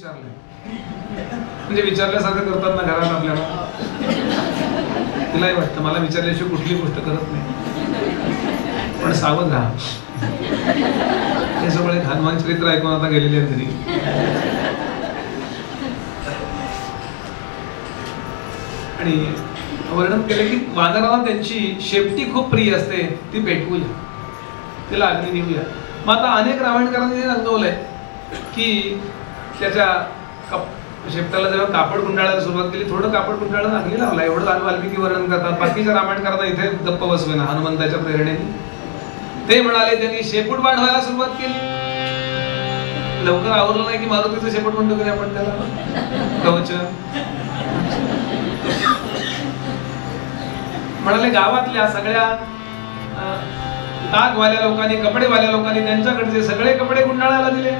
विचारलंय, म्हणजे विचारल्यासारखं करतात ना घरात आपल्याला. तिलाही वाटतं मला विचारल्याशिवाय कुठली गोष्ट करत नाही, पण सावध राहा. हे सगळे हनुमान चरित्र ऐकून आता गेलेले आहेत घरी. आणि वर्णन केले की वानराला त्यांची शेपटी खूप प्रिय असते, ती पेटवूया, तिला अग्नी नेऊया. मग आता अनेक रामायणकारांनी रंगवलंय की त्याच्या शेपटाला जेव्हा कापड गुंडाळायला सुरुवात केली, थोडं कापड गुंडाळून अग्नी लावला, एवढं वाल्मिकी वर्णन करतात. बाकीच्या रामायणकारांना इथे गप्प बसवेना हनुमंताच्या प्रेरणेने. ते म्हणाले त्यांनी शेपूट वाढवायला सुरुवात केली. लवकर आवरलं नाही की मारुतीचं शेपूट म्हणतो की आपण त्याला कवच. म्हणाले गावातल्या सगळ्या तागवाल्या लोकांनी, कपडेवाल्या लोकांनी त्यांच्याकडचे सगळे कपडे गुंडाळायला दिले.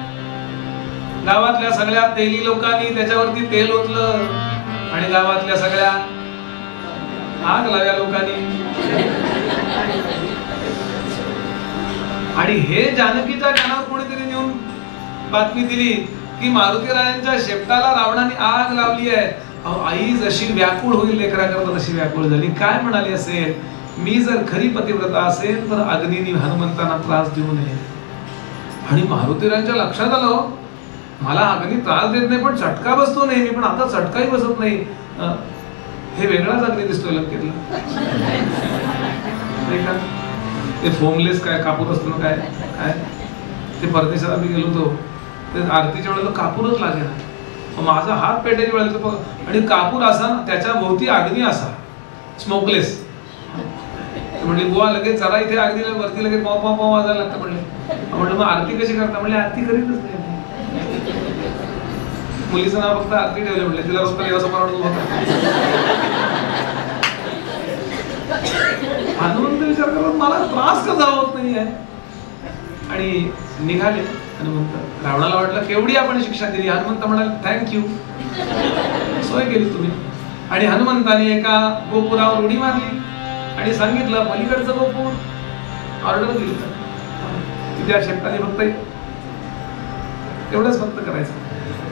गावातल्या सगळ्या तेली लोकांनी त्याच्यावरती तेल ओतलं, आणि गावातल्या सगळ्या आग लाव्या लोकांनी. आणि हे जानकीच्या कानावर कोणीतरी नेऊन बातमी दिली की मारुतीरायांच्या शेपटाला रावणाने आग लावली आहे. आई जशी व्याकुळ होईल लेकराकरता तशी व्याकुळ झाली. काय म्हणाली असेल, मी जर खरी पतिव्रता असेल तर अग्नीने हनुमंतांना त्रास देऊ नये. आणि मारुतीरायांच्या लक्षात आलं, मला अग्नी त्रास देत नाही पण चटका बसतो नेहमी, पण आता चटकाही बसत नाही. हे वेगळाच अग्नी दिसतोय लंकेतला, नाही का? ते फोमलेस काय कापूर असतो ना, काय काय ते परदेशात आम्ही गेलो होतो, ते आरतीच्या वेळेला कापूरच लागेना. माझा हात पेटायच्या वेळेला आणि कापूर असा, त्याच्या भोवती अग्नी असा स्मोकलेस. म्हणले बुवा लगेच जरा इथे अग्नी वरती लगेच पाव पाव पाव वाजायला लागतं. म्हणलं मग आरती कशी करता? म्हणले आरती करीतच नाही. मुलीचं नाव फक्त आरती ठेवलं, म्हणले तिला फक्त देवासमोर होता. हनुमंत विचार करत मला त्रास कसा होत नाही आहे. आणि निघाले हनुमंत. रावणाला वाटलं केवढी आपण शिक्षा दिली. हनुमंत म्हणाले थँक्यू, सोय केली तुम्ही. आणि हनुमंताने एका गोपुरावर उडी मारली आणि सांगितलं पलीकडचं गोपूर. ऑर्डर दिली की त्या शेपटाने फक्त एवढंच फक्त करायचं.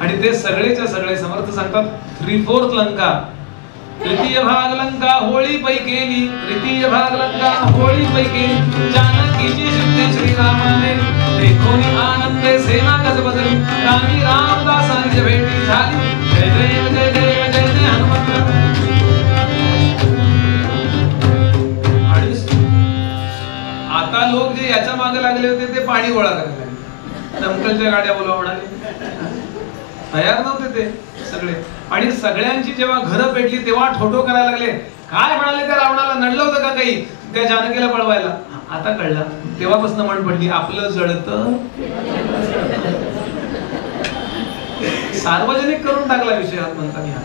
आणि ते सगळेच्या सगळे समर्थ सांगतात 3/4 लंका, तृतीय भाग लंका होळी पै केली, तृतीय भाग लंका होळी पै केली. जानकीची सिद्धी श्रीरामाने देखून आनंदे सेना गजबजली, रामी रामदासांची भेटी झाली. जय जय जय जय जय जय हनुमंत. आणि आता लोक जे याच्या मागे लागले होते ते पाणी गोळा करायला लागले. दमकलच्या गाड्या बोलवा म्हणाले, तयार नव्हते ते सगळे. आणि सगळ्यांची जेव्हा घरं पेटली तेव्हा ठोठो करायला लागले. काय म्हणाले त्या रावणाला, नडलं होतं का काही त्या जानकीला पळवायला? आता कळलं. तेव्हापासून म्हण पडली, आपलं जळतं. सार्वजनिक करून टाकला विषय हनुमंतांनी. हा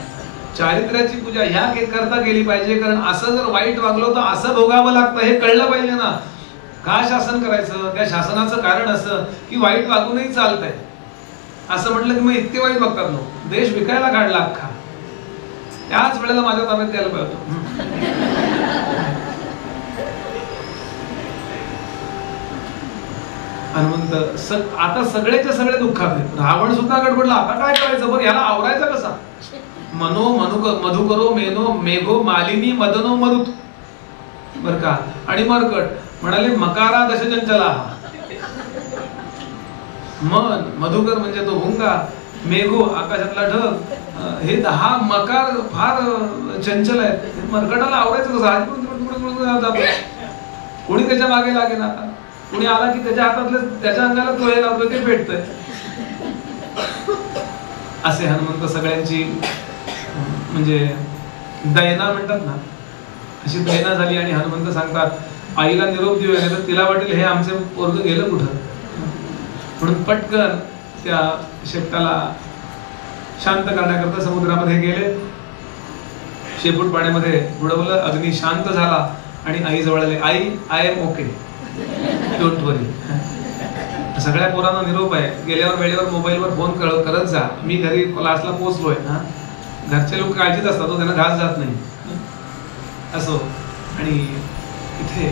चारित्र्याची पूजा ह्या करता केली पाहिजे, कारण असं जर वाईट वागलो तर असं भोगावं लागतं हे कळलं पाहिजे ना. का शासन करायचं? त्या शासनाचं कारण असं की वाईट वागूनही चालतंय. असं म्हटलं की मग इतके वाईट बघतात लोक. देश विकायला काढला अख्खा. त्याच वेळेला माझ्या ताब्यात द्यायला पाहिजे. हनुमंत आता सगळेच्या सगळे दुःखात आहेत. रावण सुद्धा गडबडला, आता काय करायचं बरं, याला आवरायचा कसा? मनो मधु करो मेनो मेघो मालिनी मदनो मरुत, बर का. आणि मरकट म्हणाले मकारा दशचंचला. मन मधुकर म्हणजे तो भुंगा, मेघो आकाशातला ढग, हे 10 मकार फार चंचल आहेत. मरकटाला आवरायचं कसं? कोणी त्याच्या मागे लागेल. आता कोणी आला की त्याच्या हातातले त्याच्या अंगाला तो हे लावतो ते पेटतंय. असे हनुमंत सगळ्यांची म्हणजे दैना म्हणतात ना, अशी दैना झाली. आणि हनुमंत सांगतात आईला निरोप देऊया, तर तिला वाटेल हे आमचे पोरग गेलं कुठं. म्हणून पटकन त्या शेपटाला शांत करण्याकरता समुद्रामध्ये गेले. शेपूट पाण्यामध्ये बुडवलं, अग्नी शांत झाला. आणि आई जवळ आले, आई आय एम ओके, डोंट वरी. सगळ्या पोरांना निरोप आहे. गेल्यावर वेळेवर मोबाईलवर फोन करत जा, मी घरी क्लासला पोहोचलोय. घरचे लोक काळजीत असतात, तो त्यांना घास जात नाही असो. आणि इथे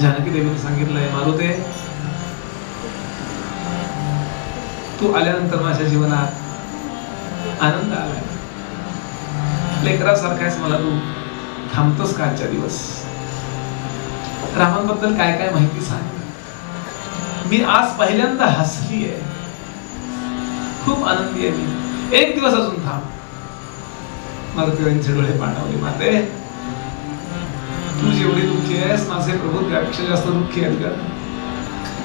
जानकी देवीने सांगितलंय, मारुते तू आल्यानंतर माझ्या जीवनात आनंद आलाय. लेकरासारखाच मला तू थांबतोस का आजच्या दिवस? रामांबद्दल काय काय माहिती सांग. मी आज पहिल्यांदा हसली आहे, खूप आनंदी आहे मी. एक दिवस अजून थांब. मारुतीबाईंचे डोळे पाणावले. माते, तू जेवढी दुःखी आहेस, माझे प्रभू त्यापेक्षा जास्त दुःखी आहेत का?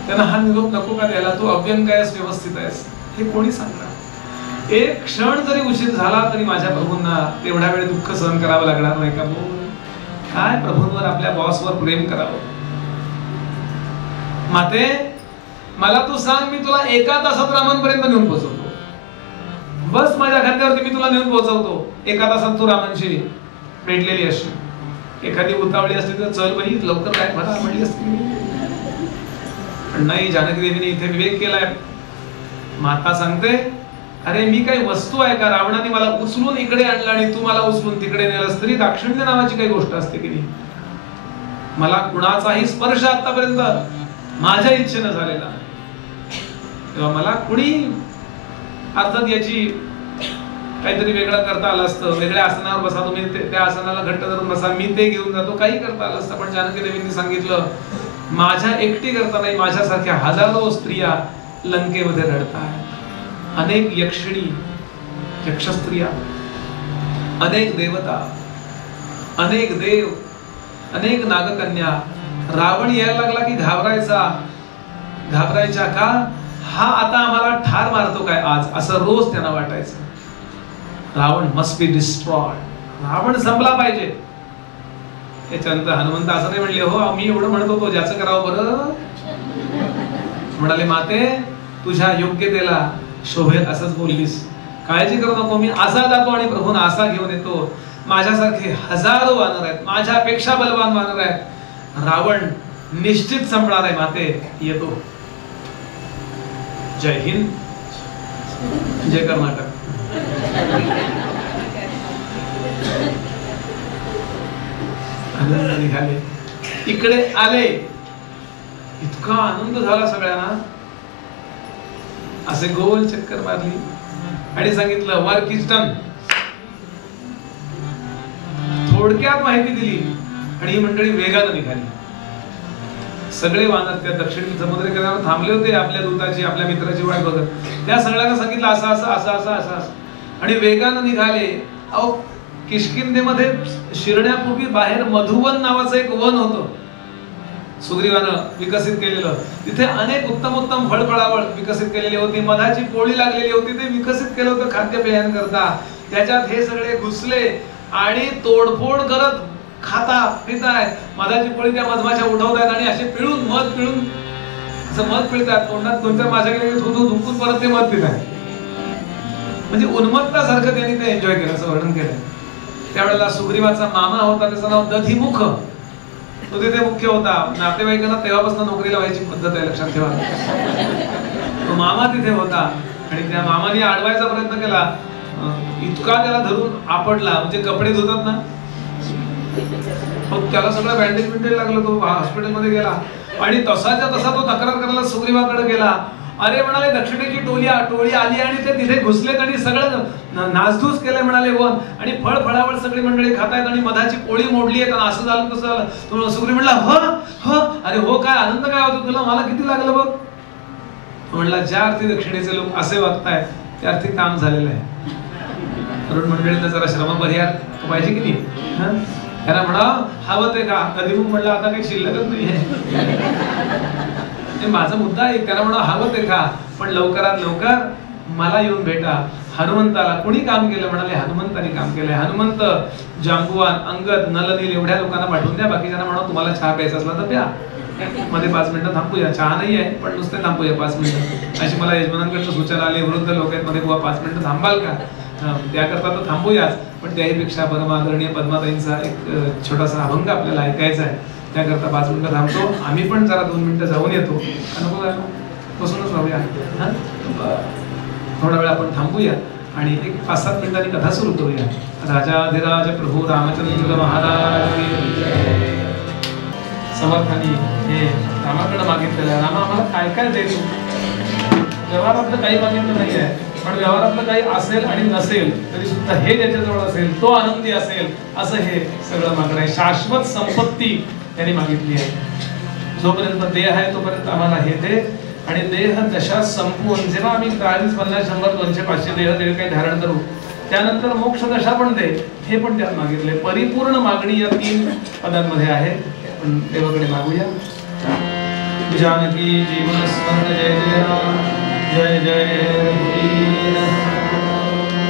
त्यांना हा निरोप नको का द्यायला? तू अव्यंग आहेस, व्यवस्थित आहेस, हे कोणी सांगणार? एक क्षण जरी उशीर झाला तरी माझ्या प्रभूंना तेवढ्या वेळ दुःख सहन करावं लागणार नाही का? काय प्रभूंवर, आपल्या बॉसवर प्रेम करावं. माते, मला तू सांग, मी तुला एका तासात रामांपर्यंत नेऊन पोहोचवतो. बस माझ्या खांद्यावरती मी तुला नेऊन पोहोचवतो. एका तासात तू रामांशी भेटलेली असशील. एखादी उतावळी असते तर चल बाई लवकर काय भरा म्हणली असती. पण नाही, जानकी देवीने इथे विवेक केलाय. माता सांगते, अरे मी काही वस्तू आहे का? रावणाने मला उचलून इकडे आणलं आणि तू मला उचलून तिकडे नेलंस तरी दाक्षिण्य नावाची काही गोष्ट असते की नाही? मला कुणाचाही स्पर्श आतापर्यंत माझ्या इच्छेनं झालेला, तेव्हा मला कुणी अर्थात याची काहीतरी वेगळं करता आलं असतं. वेगळ्या आसनावर बसा तुम्ही, त्या आसनाला घट्ट धरून बसा, मी ते घेऊन जातो, काही करता आलं असतं. पण जानकी देवींनी सांगितलं, माझ्या एकटी करता नाही, माझ्यासारख्या हजारो स्त्रिया लंकेमध्ये रडतात. अनेक यक्षिणी, यक्षस्त्रिया, अनेक देवता, अनेक देव, अनेक नागकन्या. रावण यायला लागला की घाबरायच्या का? हा आता आम्हाला ठार मारतो काय आज, असं रोज त्यांना वाटायचं. Ravan must be destroyed, Ravan संपला पाहिजे. त्याच्यानंतर हनुमंत असं नाही म्हणले, हो मी एवढं म्हणत होतो, ज्याचं करावं बरं. म्हणाले, माते तुझ्या योग्यतेला शोभेल असंच बोललीस, काळजी करू नको. मी असा जातो आणि प्रभूंना असा घेऊन येतो. माझ्यासारखे हजारो वानर आहेत, माझ्यापेक्षा बलवान वानर आहेत. रावण निश्चित संपणार आहे. माते येतो. जय हिंद, जय कर्नाटक. आनंद निघाले, इकडे आले. इतका आनंद झाला सगळ्यांना. असे गोल चक्कर मारली आणि सांगितलं, वर्क इज डन. थोडक्यात माहिती दिली आणि ही मंडळी वेगाने निघाली. सगळे वानर त्या दक्षिण समुद्र किनाऱ्यावर थांबले होते, आपल्या दूताची, आपल्या मित्राची वाट बघत. त्या सगळ्यांना सांगितलं असं असं असं असं असं असं आणि वेगाने निघाले. अहो, किष्किंधेमध्ये शिरण्यापूर्वी बाहेर मधुवन नावाचं एक वन होतं, सुग्रीवानं विकसित केलेलं. तिथे अनेक उत्तम उत्तम फळफळावळ विकसित केलेली होती. मधाची पोळी लागलेली होती, ते विकसित केलं होतं खाद्यपेयांकरता. त्याच्यात हे सगळे घुसले आणि तोडफोड करत खाता पितायत. मधाची पोळी त्या मधमाशा उठवतायत आणि असे पिळून मध पिळून असं मध पिळतात. तोंडात दोन-चार माशा गेले धुकून परत ते मध पितायत. म्हणजे उन्मत्तासारखं त्यांनी ते एन्जॉय केलं, असं वर्णन केलं. त्यावेळेला सुग्रीवाचा मामा होता, त्याचं नाव दधिमुख. तो तिथे मुख्य होता. नातेवाईकांना तेव्हापासून नोकरीला व्हायची पद्धत आहे, लक्षात ठेवा. तो मामा तिथे होता आणि त्या मामाने अडवायचा प्रयत्न केला. इतका त्याला धरून आपटला, म्हणजे कपडे धुतात ना, त्याला सगळं बँडेज बिंडेज लागलं. तो हॉस्पिटलमध्ये गेला आणि तसाच्या तसा तो तक्रार करायला सुग्रीवाकडे गेला. अरे म्हणाले, दक्षिणेची टोळी आली आणि ते तिथे घुसलेत आणि सगळं नासधूस केलंय म्हणाले वन. आणि फळफळावळ सगळी मंडळी खातायत आणि मधाची पोळी मोडली आहे. असं झालं तसं झालं. तो सुग्रीव म्हणला, हो अरे हो, काय आनंद काय होतो तुला, मला किती लागलं बघ. म्हणला, ज्या अर्थी दक्षिणेचे लोक असे वागतायत त्या अर्थी काम झालेलं आहे. तरुण मंडळींना जरा श्रमपरिहार पाहिजे की नाही? त्यांना म्हणा, हवं ते का? कधी मग म्हणलं, आता काही शिल्लकच नाही आहे. माझा मुद्दा आहे, त्याला म्हणा हवं ते का, पण लवकरात लवकर मला येऊन भेटा. हनुमंताला कोणी काम केलं? म्हणाले, हनुमंताने काम केलंय. हनुमंत, जांबुवान, अंगद, नलनील एवढ्या लोकांना पाठवून द्या. बाकीच्यांना म्हणा, तुम्हाला चहा प्यायचा असला तर प्या, मध्ये 5 मिनिटं थांबूया. चहा नाही आहे पण नुसते थांबूया 5 मिनिटं. अशी मला यजमानांकडनं सूचना आली, वृद्ध लोक आहेत मध्ये, बुवा 5 मिनिटं थांबाल का? त्याकरता तर थांबूयाच, पण त्याहीपेक्षा परमादरणीय पद्माताईंचा एक छोटासा अभंग आपल्याला ऐकायचा आहे. त्याकरता 5 मिनिटं थांबतो. आम्ही पण जरा 2 मिनिटं जाऊन येतो. नको बसूनच राहूया. थोडा वेळ आपण थांबूया आणि एक 5-7 मिनिटांनी कथा सुरू करूया. राजाधिराज प्रभू रामचंद्र महाराज समर्थांनी हे रामाकडे मागितलेलं, रामा आम्हाला काय काय देतो. व्यवहारातलं काही मागितलं नाही आहे, पण व्यवहारातलं काही असेल आणि नसेल तरी सुद्धा हे ज्याच्याजवळ असेल तो आनंदी असेल असं हे सगळं मागणं आहे. शाश्वत संपत्ती त्यांनी मागितली आहे. जोपर्यंत देह आहे तोपर्यंत आम्हाला हे दे, आणि देह दशा संपवून जेव्हा आम्ही 40, 50, 100, 200, 500 देह जे काही धारण करू त्यानंतर मोक्ष दशा पण दे, हे पण त्यात मागितले. परिपूर्ण मागणी या 3 पदांमध्ये आहे. पण देवाकडे मागूया. जानकी जीवन स्मरण जय जय राम, जय जय रघुवीर.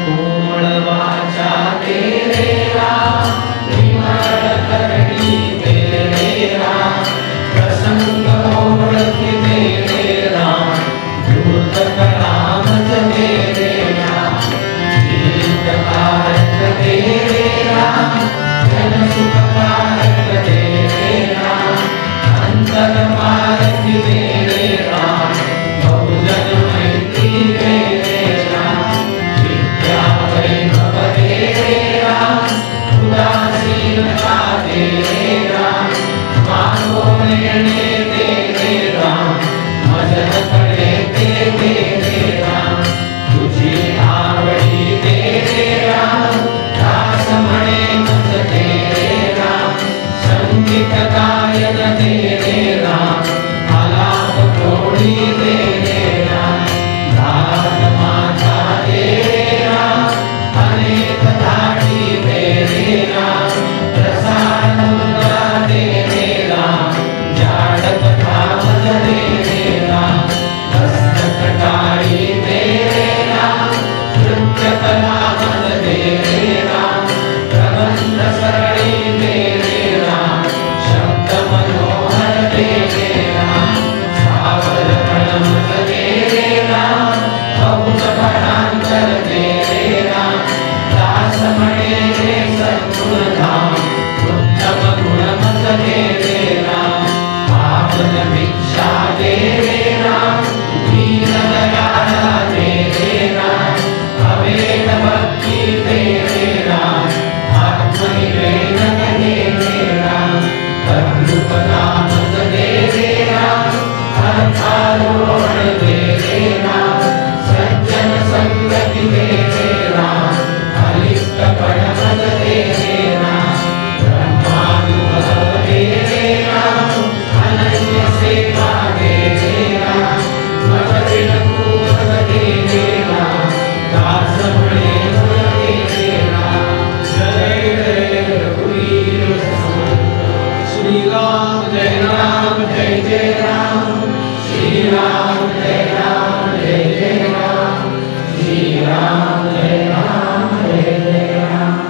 कोमल वाचा तेरे राम, विमल करणी तेरे राम, प्रसंग ओळखी तेरे राम, धूर्त करामत तेरे राम, जीत कारक तेरे राम, जन सुख कारक तेरे राम, अंतर मारक तेरे राम, बहुजन मैत्री तेरे राम, विद्या वैभव तेरे राम, उदासीनता तेरे राम, मानो लेणे तेरे राम, मदन करे तेरे राम, तुझी आवडी तेरे राम, दास म्हणे मत तेरे राम, संगीत गायन तेरे राम, आलाप कोडी तेरे राम, धारण माता तेरे राम, अनेक धाडी तेरे राम, प्रसाद मुद्रा तेरे राम, जाडक कामद तेरे राम, हस्तकटाई तेरे राम, नृत्य कलामद तेरे राम, प्रबंध सरणी तेरे राम, शब्द मनोहर तेरे राम, सावर प्रणमत तेरे राम, बहुत भटांतर तेरे राम, दास म्हणे हे सद्गुण धाम, उत्तम गुणमत तेरे राम, पावन भिक्षा तेरे राम, दीन दयाला तेरे राम, अवेद भक्ती तेरे राम, आत्मनिवेदन तेरे राम, तद्रूप नामत तेरे राम, अर्थारोहण तेरे राम, सज्जन संगति तेरे राम, अलिप्त प्रणमत तेरे राम, ब्रह्मानुभव तेरे राम, अनन्य सेवा तेरे राम, मधुर पूरक तेरे राम, दास म्हणे गुण तेरे राम, जय जय रघुवीर समर्थ. श्री राम जय राम, जय जय राम, श्री राम जय राम, जय जय राम, श्री राम जय राम, जय जय राम.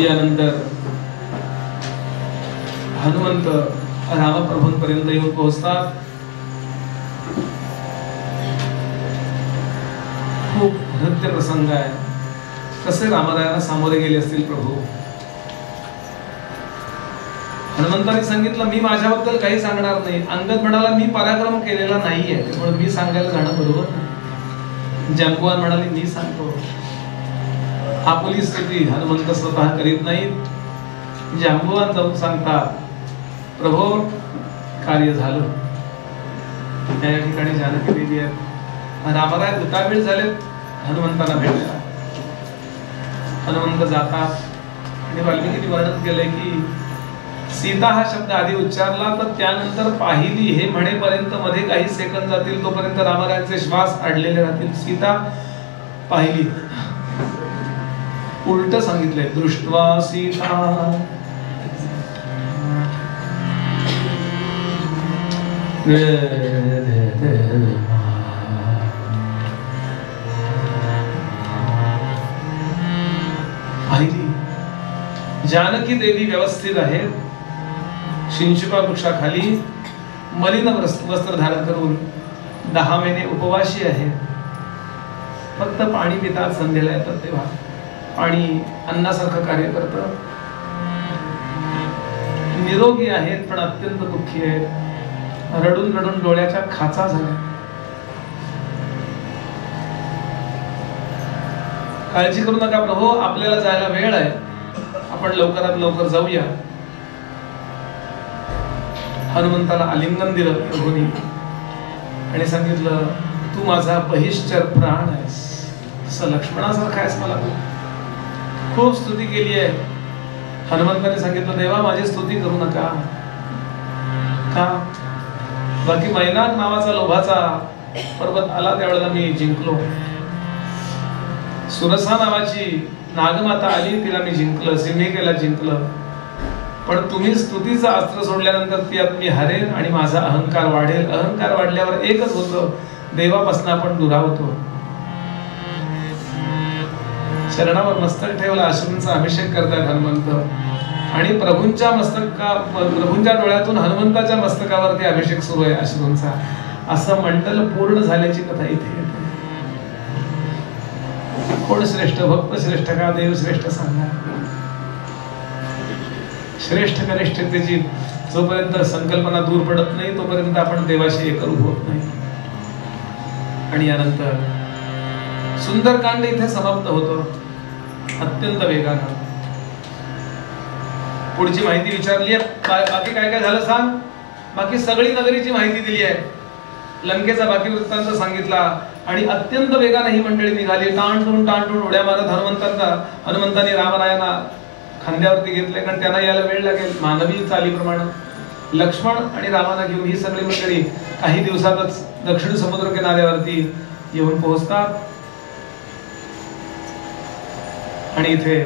यानंतर हनुमंत रामप्रभूंपर्यंत येऊन पोहोचतात. खूप नृत्य प्रसंग आहे. कसे रामरायांना सामोरे गेले असतील प्रभू. हनुमंतांनी सांगितलं मी माझ्याबद्दल काही सांगणार नाही. अंगद म्हणाला मी पराक्रम केलेला नाहीये, त्यामुळे मी सांगायला जाणं बरोबर नाही. जांबुवान म्हणाले मी सांगतो. आपली स्थिती हनुमंत स्वतः करीत नाहीत. जांबुवान जाऊन सांगतात प्रभो कार्य झालं. त्या ठिकाणी जानकी देवी आहेत. रामराय उतावीळ झाले हनुमंतांना भेटायला. हनुमंत जातात आणि वाल्मिकींनी वर्णन केलंय की सीता हा शब्द आधी उच्चारला तर त्यानंतर पाहिली हे म्हणेपर्यंत मध्ये काही सेकंद जातील, तोपर्यंत रामरायांचे श्वास अडलेले राहतील. सीता पाहिली. उलट सांगितलंय दृष्ट्वा सीता पाहिली. जानकी देवी व्यवस्थित आहेत. शिंशुका वृक्षाखाली मलिन वस्त्र धारण करून 10 महिने उपवासी आहेत. फक्त पाणी पितात. संध्येला येतात तेव्हा पाणी अन्नासारखं कार्य करतं. निरोगी आहेत पण अत्यंत दुःखी आहेत. रडून रडून डोळ्याच्या खाचा झाल्या. काळजी करू नका प्रभू, आपल्याला जायला वेळ आहे, आपण लवकरात लवकर जाऊया. हनुमंताला आलिंगन दिलं प्रभूंनी आणि सांगितलं, तू माझा बहिष्ठर प्राण आहेस, तसं लक्ष्मणासारखा आहेस, मला खूप स्तुती केली आहे. हनुमंताने सांगितलं, देवा माझी स्तुती करू नका. का? बाकी मैनाक नावाचा लोभाचा पर्वत आला त्यावेळेला मी जिंकलो. सुरसा नावाची नागमाता आली, तिला मी जिंकलं, सिंहिकेला जिंकलं. पण तुम्ही स्तुतीचं अस्त्र सोडल्यानंतर त्यात मी हरेन आणि माझा अहंकार वाढेल. अहंकार वाढल्यावर एकच होतं, देवापासून आपण दुरावतो. शरणावर मस्तक ठेवला, अश्रूंचा अभिषेक करतात हनुमंत आणि प्रभूंच्या डोळ्यातून हनुमंताच्या मस्तकावरती अभिषेक सुरू आहे अश्रूंचा. असं मंडल पूर्ण झाल्याची कथा इथे येते. कोण श्रेष्ठ? भक्त श्रेष्ठ का देव श्रेष्ठ? सांगा. श्रेष्ठ कनिष्ठतेची जोपर्यंत संकल्पना दूर पडत नाही तोपर्यंत आपण देवाशी एकरूप होत नाही. आणि यानंतर सुंदरकांड इथे समाप्त होतो अत्यंत वेगानं. पुढची माहिती विचारली आहे, बाकी काय काय झालं सांग. बाकी सगळी नगरीची माहिती दिली आहे, लंकेचा बाकी वृत्तांत सांगितला आणि अत्यंत वेगाने ही मंडळी निघाली. टाणटून उड्या मारत हनुमंतांनी रामरायांना खांद्यावरती घेतले, कारण त्यांना यायला वेळ लागेल. मानवी चालीप्रमाणे लक्ष्मण आणि रामाना घेऊन ही सगळी मंडळी काही दिवसातच दक्षिण समुद्र किनाऱ्यावरती येऊन पोहोचतात. आणि इथे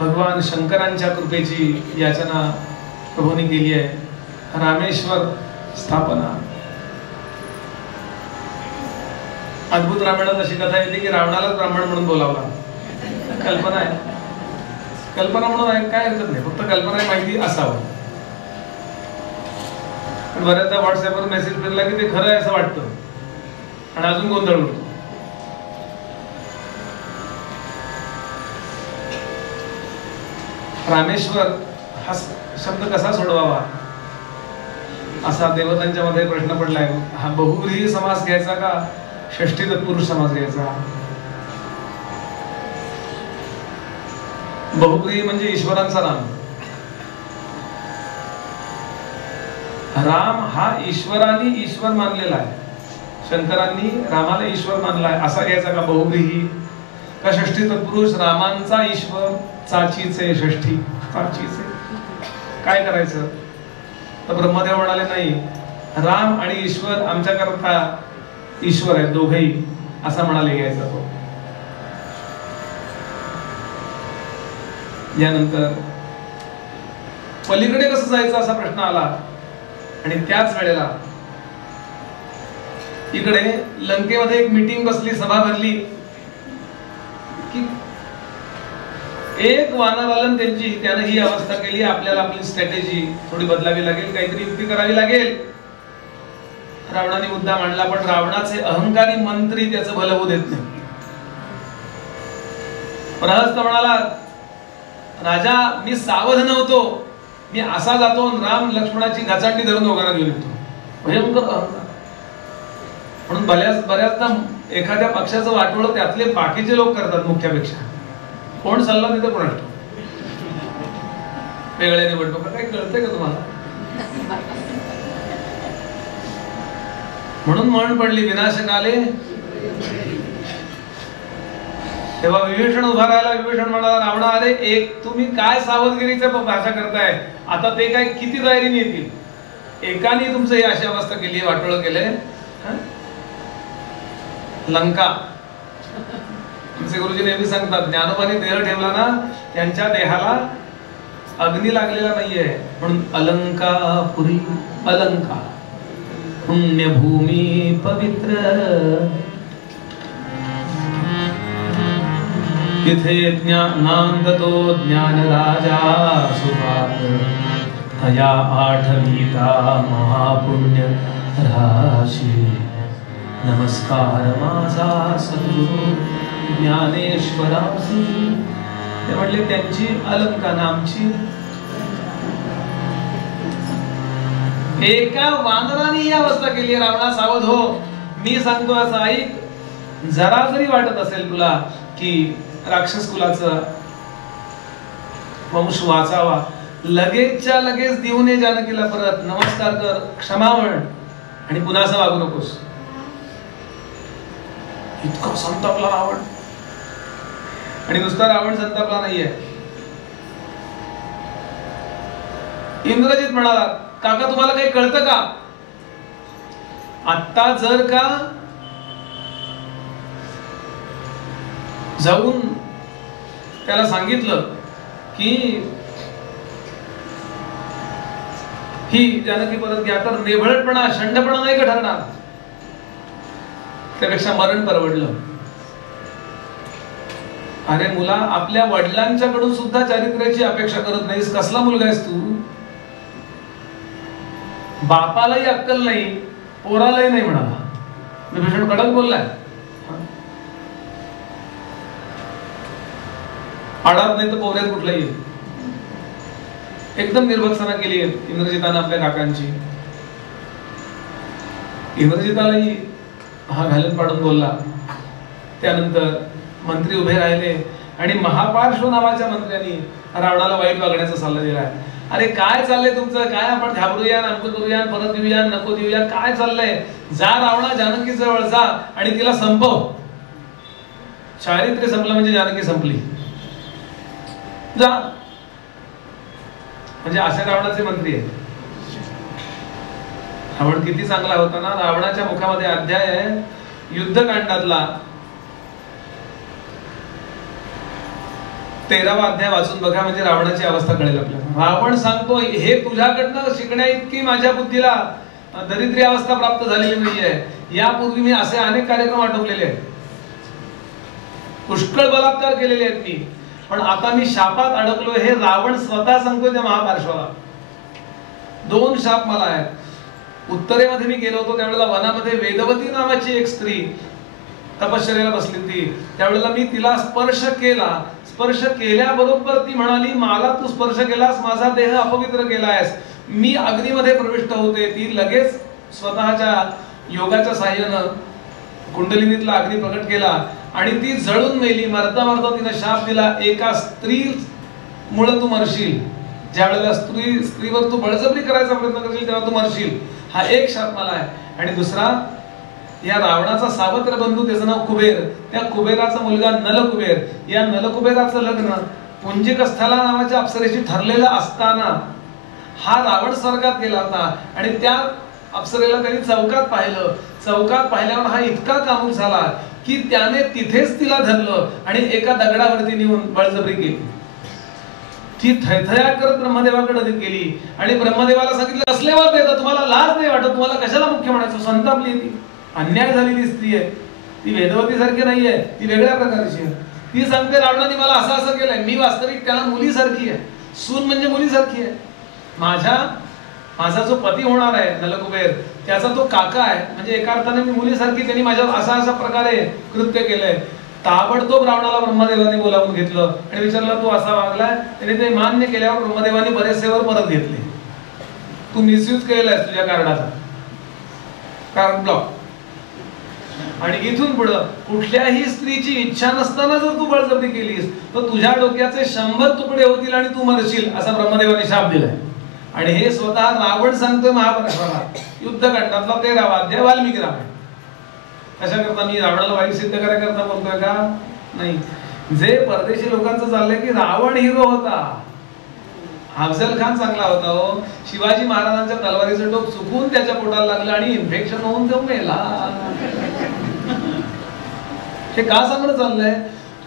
भगवान शंकरांच्या कृपेची याचना प्रभूंनी केली आहे. रामेश्वर स्थापना. अद्भुत रामायणात अशी कथा येते की रावणालाच ब्राह्मण म्हणून बोलावला. कल्पना आहे, कल्पना म्हणून आहे, काय हरकत नाही, फक्त कल्पना माहिती असावं. पण बऱ्याचदा व्हॉट्सअपवर मेसेज फिरला की ते खरं आहे असं वाटतं आणि अजून गोंधळ होतो. रामेश्वर हा शब्द कसा सोडवावा असा देवतांच्या मध्ये प्रश्न पडलाय. हा बहुव्रीही समास घ्यायचा का षष्ठी तत्पुरुष समास घ्यायचा? बहुव्रीही म्हणजे ईश्वरांचा नाम. राम हा ईश्वराने ईश्वर मानलेला आहे, शंकरांनी रामाला ईश्वर मानलाय, असा घ्यायचा का बहुव्रीही? का षष्ठी तत्पुरुष रामांचा ईश्वर, चाचीचे षष्ठी चाचीचे? काय करायचं? तर ब्रह्मदेव म्हणाले, नाही, राम आणि ईश्वर आमच्याकरता ईश्वर आहे दोघेही, असा म्हणाले घ्यायचा तो. यानंतर पलीकडे कसं जायचं असा प्रश्न आला आणि त्याच वेळेला इकडे लंकेमध्ये एक मीटिंग बसली, सभा भरली की एक वानर आलं, त्यानं ही अवस्था केली, आपल्याला आपली स्ट्रॅटेजी थोडी बदलावी लागेल, काहीतरी युक्ती करावी लागेल. रावणाने मुद्दा मांडला, पण रावणाचे अहंकारी मंत्री त्याचं भलं होऊ देत नाही. प्रहस्त म्हणाला, राजा मी सावध नव्हतो, मी असा जातो राम लक्ष्मणाची घाचांडी धरून दोघांना घेऊन येतो. भयंकर अहंकार. म्हणून बऱ्याचदा एखाद्या पक्षाचं वाटोळं त्यातले बाकीचे लोक करतात मुख्यापेक्षा. कोण सल्ला देतं कोणाला वेगळ्या निवडणूक काही कळतंय का तुम्हाला? म्हणून म्हण पडली, विनाशकाले. तेव्हा विभीषण उभा राहिला. विभीषण म्हणाला, रावणा अरे एक तुम्ही काय सावधगिरीचं भाषा करताय? आता ते काय किती तयारीने येतील? एकाने तुमचं ही अशी अवस्था केली, वाटोळं केलंय. लंका, आमचे गुरुजी नेहमी सांगतात, ज्ञानोबाने देह ठेवला ना, त्यांच्या देहाला अग्नी लागलेला नाहीये. म्हणून अलंकापुरी, अलंका पुण्यभूमी पवित्र, तिथे ज्ञानांगतो ज्ञानराजा सुपात, तया आठवीता महापुण्य राशी. नमस्कार माझा सद्गुरु ज्ञानेश्वरासी. ते म्हटले त्यांची अलंका नामची. एका वानराने ही अवस्था केली. रावणा सावध हो, मी सांगतो असं ऐक. जरा जरी वाटत असेल तुला की राक्षस कुलाचा वंश वाचावा, लगेचच्या लगेच देऊन ये जानकीला परत, नमस्कार कर, क्षमा म्हण आणि पुन्हा असं वागू नकोस. इतका संतापला रावण. आणि नुसता रावण संतापला नाहीये, इंद्रजित म्हणाला, काका तुम्हाला काही कळतं का? आता जर का जाऊन त्याला सांगितलं की ही जानकी परत घ्या, तर नेभळटपणा, शंडपणा नाही का ठरणार? त्यापेक्षा मरण परवडलं. अरे मुला, आपल्या वडिलांच्याकडून सुद्धा चारित्र्याची अपेक्षा करत नाहीस, कसला मुलगा आहेस तू? बापालाही अक्कल नाही, पोरालाही नाही म्हणाला. विभीषण कडक बोललाय. आडात नाही तर पोऱ्यात कुठलाही. एकदम निर्भत्सना केली इंद्रजितानं आपल्या काकांची. इंद्रजितालाही हा घालून पाडून बोलला. त्यानंतर मंत्री उभे राहिले आणि महापार्श्व नावाच्या मंत्र्यांनी रावणाला वाईट वागण्याचा सल्ला दिलाय. अरे काय चाललंय तुमचं? काय आपण घाबरूया, नको करूया, परत देऊया, नको देऊया, काय चाललंय? जा रावणा, जानकी जवळ जा आणि तिला संपव. चारित्र्य संपलं म्हणजे जानकी संपली. जा. म्हणजे अशा रावणाचे मंत्री आहेत. रावण किती चांगला होता ना. रावणाच्या मुखामध्ये अध्याय आहे युद्धकांडातला 13वा अध्याय वाचून बघा, म्हणजे रावणाची अवस्था कळेल आपल्याला. रावण सांगतो, हे तुझ्याकडनं शिकण्या इतकी माझ्या बुद्धीला दरिद्री अवस्था प्राप्त झालेली नाहीये. यापूर्वी मी असे अनेक कार्यक्रम आटोपलेले आहेत, पुष्कळ बलात्कार केलेले आहेत मी, पण आता मी शापात अडकलो. हे रावण स्वतः सांगतोय त्या महापार्श्वाला. 2 शाप मला आहेत. उत्तरेमध्ये मी गेलो होतो त्यावेळेला वनामध्ये वेदवती नावाची एक स्त्री तपश्चर्याला बसली होती. त्यावेळेला मी तिला स्पर्श केला. स्पर्श केल्याबरोबर ती म्हणाली, मला तू स्पर्श केलास, माझा देह अपवित्र केलायस. मी अग्नीमध्ये प्रविष्ट होते. ती लगेच स्वतःच्या योगाच्या साहाय्यानं कुंडलिनीतला अग्नी प्रकट केला आणि ती जळून मेली. मरता मरता तिने शाप दिला, एका स्त्री मुळे तू मरशील. ज्या वेळेला स्त्रीवर तू बळजबरी करायचा प्रयत्न करशील तेव्हा तू मरशील. हा एक शाप मला आहे. आणि दुसरा, या रावणाचा सावत्र बंधू, त्याचं नाव कुबेर, त्या कुबेराचा मुलगा नलकुबेर, या नलकुबेराचं लग्न पुंजिकस्थला नावाच्या अप्सरेशी ठरलेलं असताना हा रावण स्वर्गात गेला होता आणि त्या अप्सरेला त्यांनी चौकात पाहिलं. चौकात पाहिल्यावर हा इतका कामुक झाला की त्याने तिथेच तिला धरलं आणि एका दगडावरती नेऊन बळजबरी केली. ती थयथया करत ब्रह्मदेवाकडे गेली आणि ब्रह्मदेवाला सांगितलं, कसले वाद देता, तुम्हाला लाज नाही वाटत, तुम्हाला कशाला मुख्य म्हणायचं? संतापली. ती अन्याय झालेली स्त्री आहे, ती वेदवती सारखी नाहीये, ती वेगळ्या प्रकारची आहे. ती सांगते, रावणाने मला असं असं केलंय. मी वास्तविक त्याला मुलीसारखी आहे, सून म्हणजे मुलीसारखी आहे. माझा जो पती होणार आहे नलकुबेर, त्याचा तो काका आहे, म्हणजे एका अर्थाने मी मुलीसारखी. त्यांनी माझ्या असा प्रकारे कृत्य केलंय. ताबडतोब रावणाला ब्रह्मदेवाने बोलावून घेतलं आणि विचारलं, तू असा वागलाय? त्याने ते मान्य केल्यावर ब्रह्मदेवाने बरेचसेवर परत घेतले. तू मिसयूज केलेला तुझ्या कार्डाचा, कार्ड ब्लॉक. आणि इथून पुढं कुठल्याही स्त्रीची इच्छा नसताना जर तू बळजबरी केलीस तर तुझ्या डोक्याचे 100 तुकडे होतील आणि तू मरशील, असा ब्रह्मदेवाने शाप दिलाय. आणि हे स्वतः रावण सांगतोय महाभारताला. युद्धकांडातला 13वा अध्याय वाल्मिकी रामायण. कशा करता मी रावणाला वाईट सिद्ध करायकरता बोलतोय का? नाही. जे परदेशी लोकांचं चाललंय की रावण हिरो होता, अफजल खान चांगला होता. हो, शिवाजी महाराजांच्या तलवारीचं टोक चुकून त्याच्या पोटाला लागलं आणि इन्फेक्शन होऊन तो मेला. हे का सांगणं चाललंय?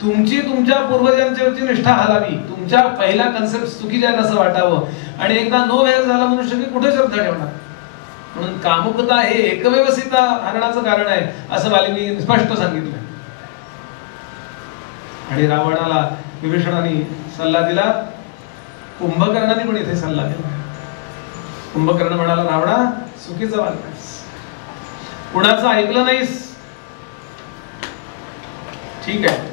तुमच्या पूर्वजांची निष्ठा हलावी, तुमच्या पहिला कन्सेप्ट चुकीच्या आहेत असं वाटावं. आणि एकदा नो वेअर झाला मनुष्य की कुठे श्रद्धा ठेवणार? म्हणून कामुकता हे एकव्यवस्थित हरणाचं कारण आहे असं वाल्मिकीने स्पष्ट सांगितलं. आणि रावणाला विभीषणाने सल्ला दिला. कुंभकर्णाने पण इथे सल्ला दिला. कुंभकर्ण म्हणाला, रावणा चुकीचं वागलास, कुणाचं ऐकलं नाहीस. ठीक आहे.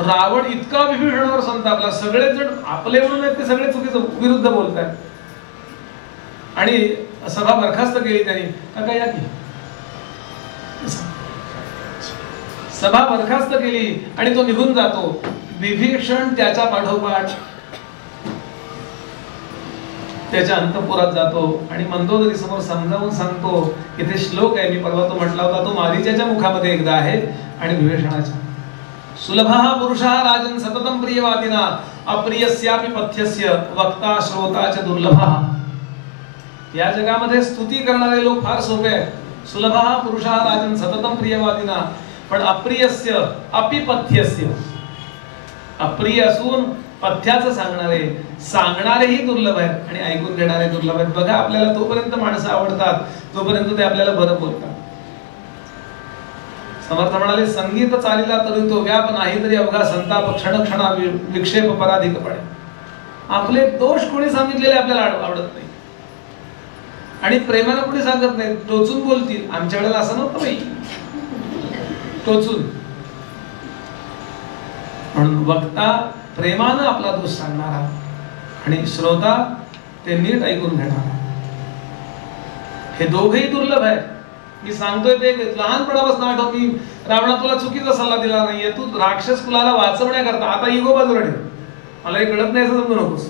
रावण इतका विभीषणावर संतापला, सगळेच जण आपले म्हणून आहेत ते सगळे चुकीचं विरुद्ध बोलतात. आणि सभा बरखास्त केली त्यांनी. काका या की. सभा बरखास्त केली आणि तो निघून जातो. विभीषण त्याच्या पाठोपाठ त्याच्या अंतःपुरात जातो आणि मंदोदरी समोर समजावून सांगतो. इथे श्लोक आहे, मी परवा तो म्हटला होता, तो मारीच्याच्या मुखामध्ये एकदा आहे आणि विभीषणाच्या. सुलभः पुरुषः राजन् सततं प्रियवादिना अप्रियस्यापि पथ्यस्य वक्ता श्रोता च दुर्लभः. या जगामध्ये स्तुती करणारे लोक फार सोपे आहेत. सुलभः पुरुषः राजन् सततं प्रियवादिना, पण अप्रियस्य अपि पथ्यस्य, अप्रिय असून पथ्याचं सांगणारेही दुर्लभ आहेत आणि ऐकून घेणारे दुर्लभ आहेत. बघा, आपल्याला तोपर्यंत माणसं आवडतात तोपर्यंत ते आपल्याला बरं बोलतात. समर्थ म्हणाले, संगीत चालीला तरी तो व्याप नाही, तरी अवघा संताप क्षण क्षणा विक्षेप पराधिकपणे. आपले दोष कोणी सांगितलेले आपल्याला आवडत नाही आणि प्रेमानं कोणी सांगत नाही, टोचून बोलतील. आमच्या वेळेला असं नव्हतं बाई, टोचून. म्हणून वक्ता प्रेमानं आपला दोष सांगणारा आणि श्रोता ते नीट ऐकून घेणारा, हे दोघेही दुर्लभ आहे. मी सांगतोय ते लहानपणापासून आठव, मी रावणा तुला चुकीचा सल्ला दिला नाहीये, तू राक्षस कुलाला वाचवण्याकरता, आता इगो बाजूला ठेव, मला हे कळत नाही असं समजू नकोस,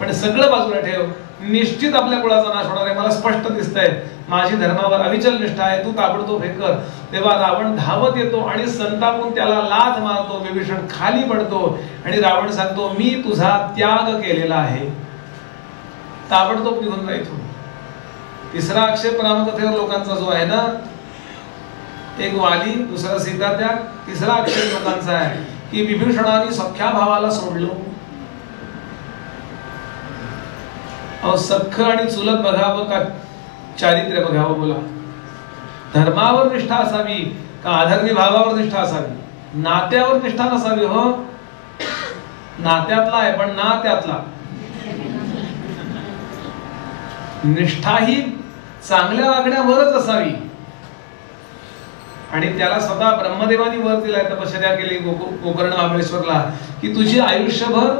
पण सगळं बाजूला ठेव. निश्चित आपल्या कुळाचा नाश होणार आहे, मला स्पष्ट दिसतंय. माझी धर्मावर अविचल निष्ठा आहे, तू ताबडतोब हे कर. तेव्हा रावण धावत येतो आणि संतापून त्याला लाथ मारतो. विभीषण खाली पडतो आणि रावण सांगतो, मी तुझा त्याग केलेला आहे, ताबडतोब निघून जायचो. तिसरा आक्षेप रामकथेवर लोकांचा जो आहे ना, एक वाली, दुसरा सीता त्याग, तिसरा आक्षेप लोकांचा आहे की विभीषणाने सख्या भावाला सोडलो. सख्ख आणि चुलत बघावं का चारित्र्य बघावं? बोला, धर्मावर निष्ठा असावी का अधर्मी भावावर निष्ठा असावी? नात्यावर निष्ठा नसावी. हो, नात्यातला आहे पण ना त्यातला. निष्ठा ही चांगल्या वागण्यावरच असावी आणि त्याला स्वतः ब्रह्मदेवानी वर दिलाय, तपश्चर्या केली गोकर्ण महाबळेश्वरला, की तुझी आयुष्यभर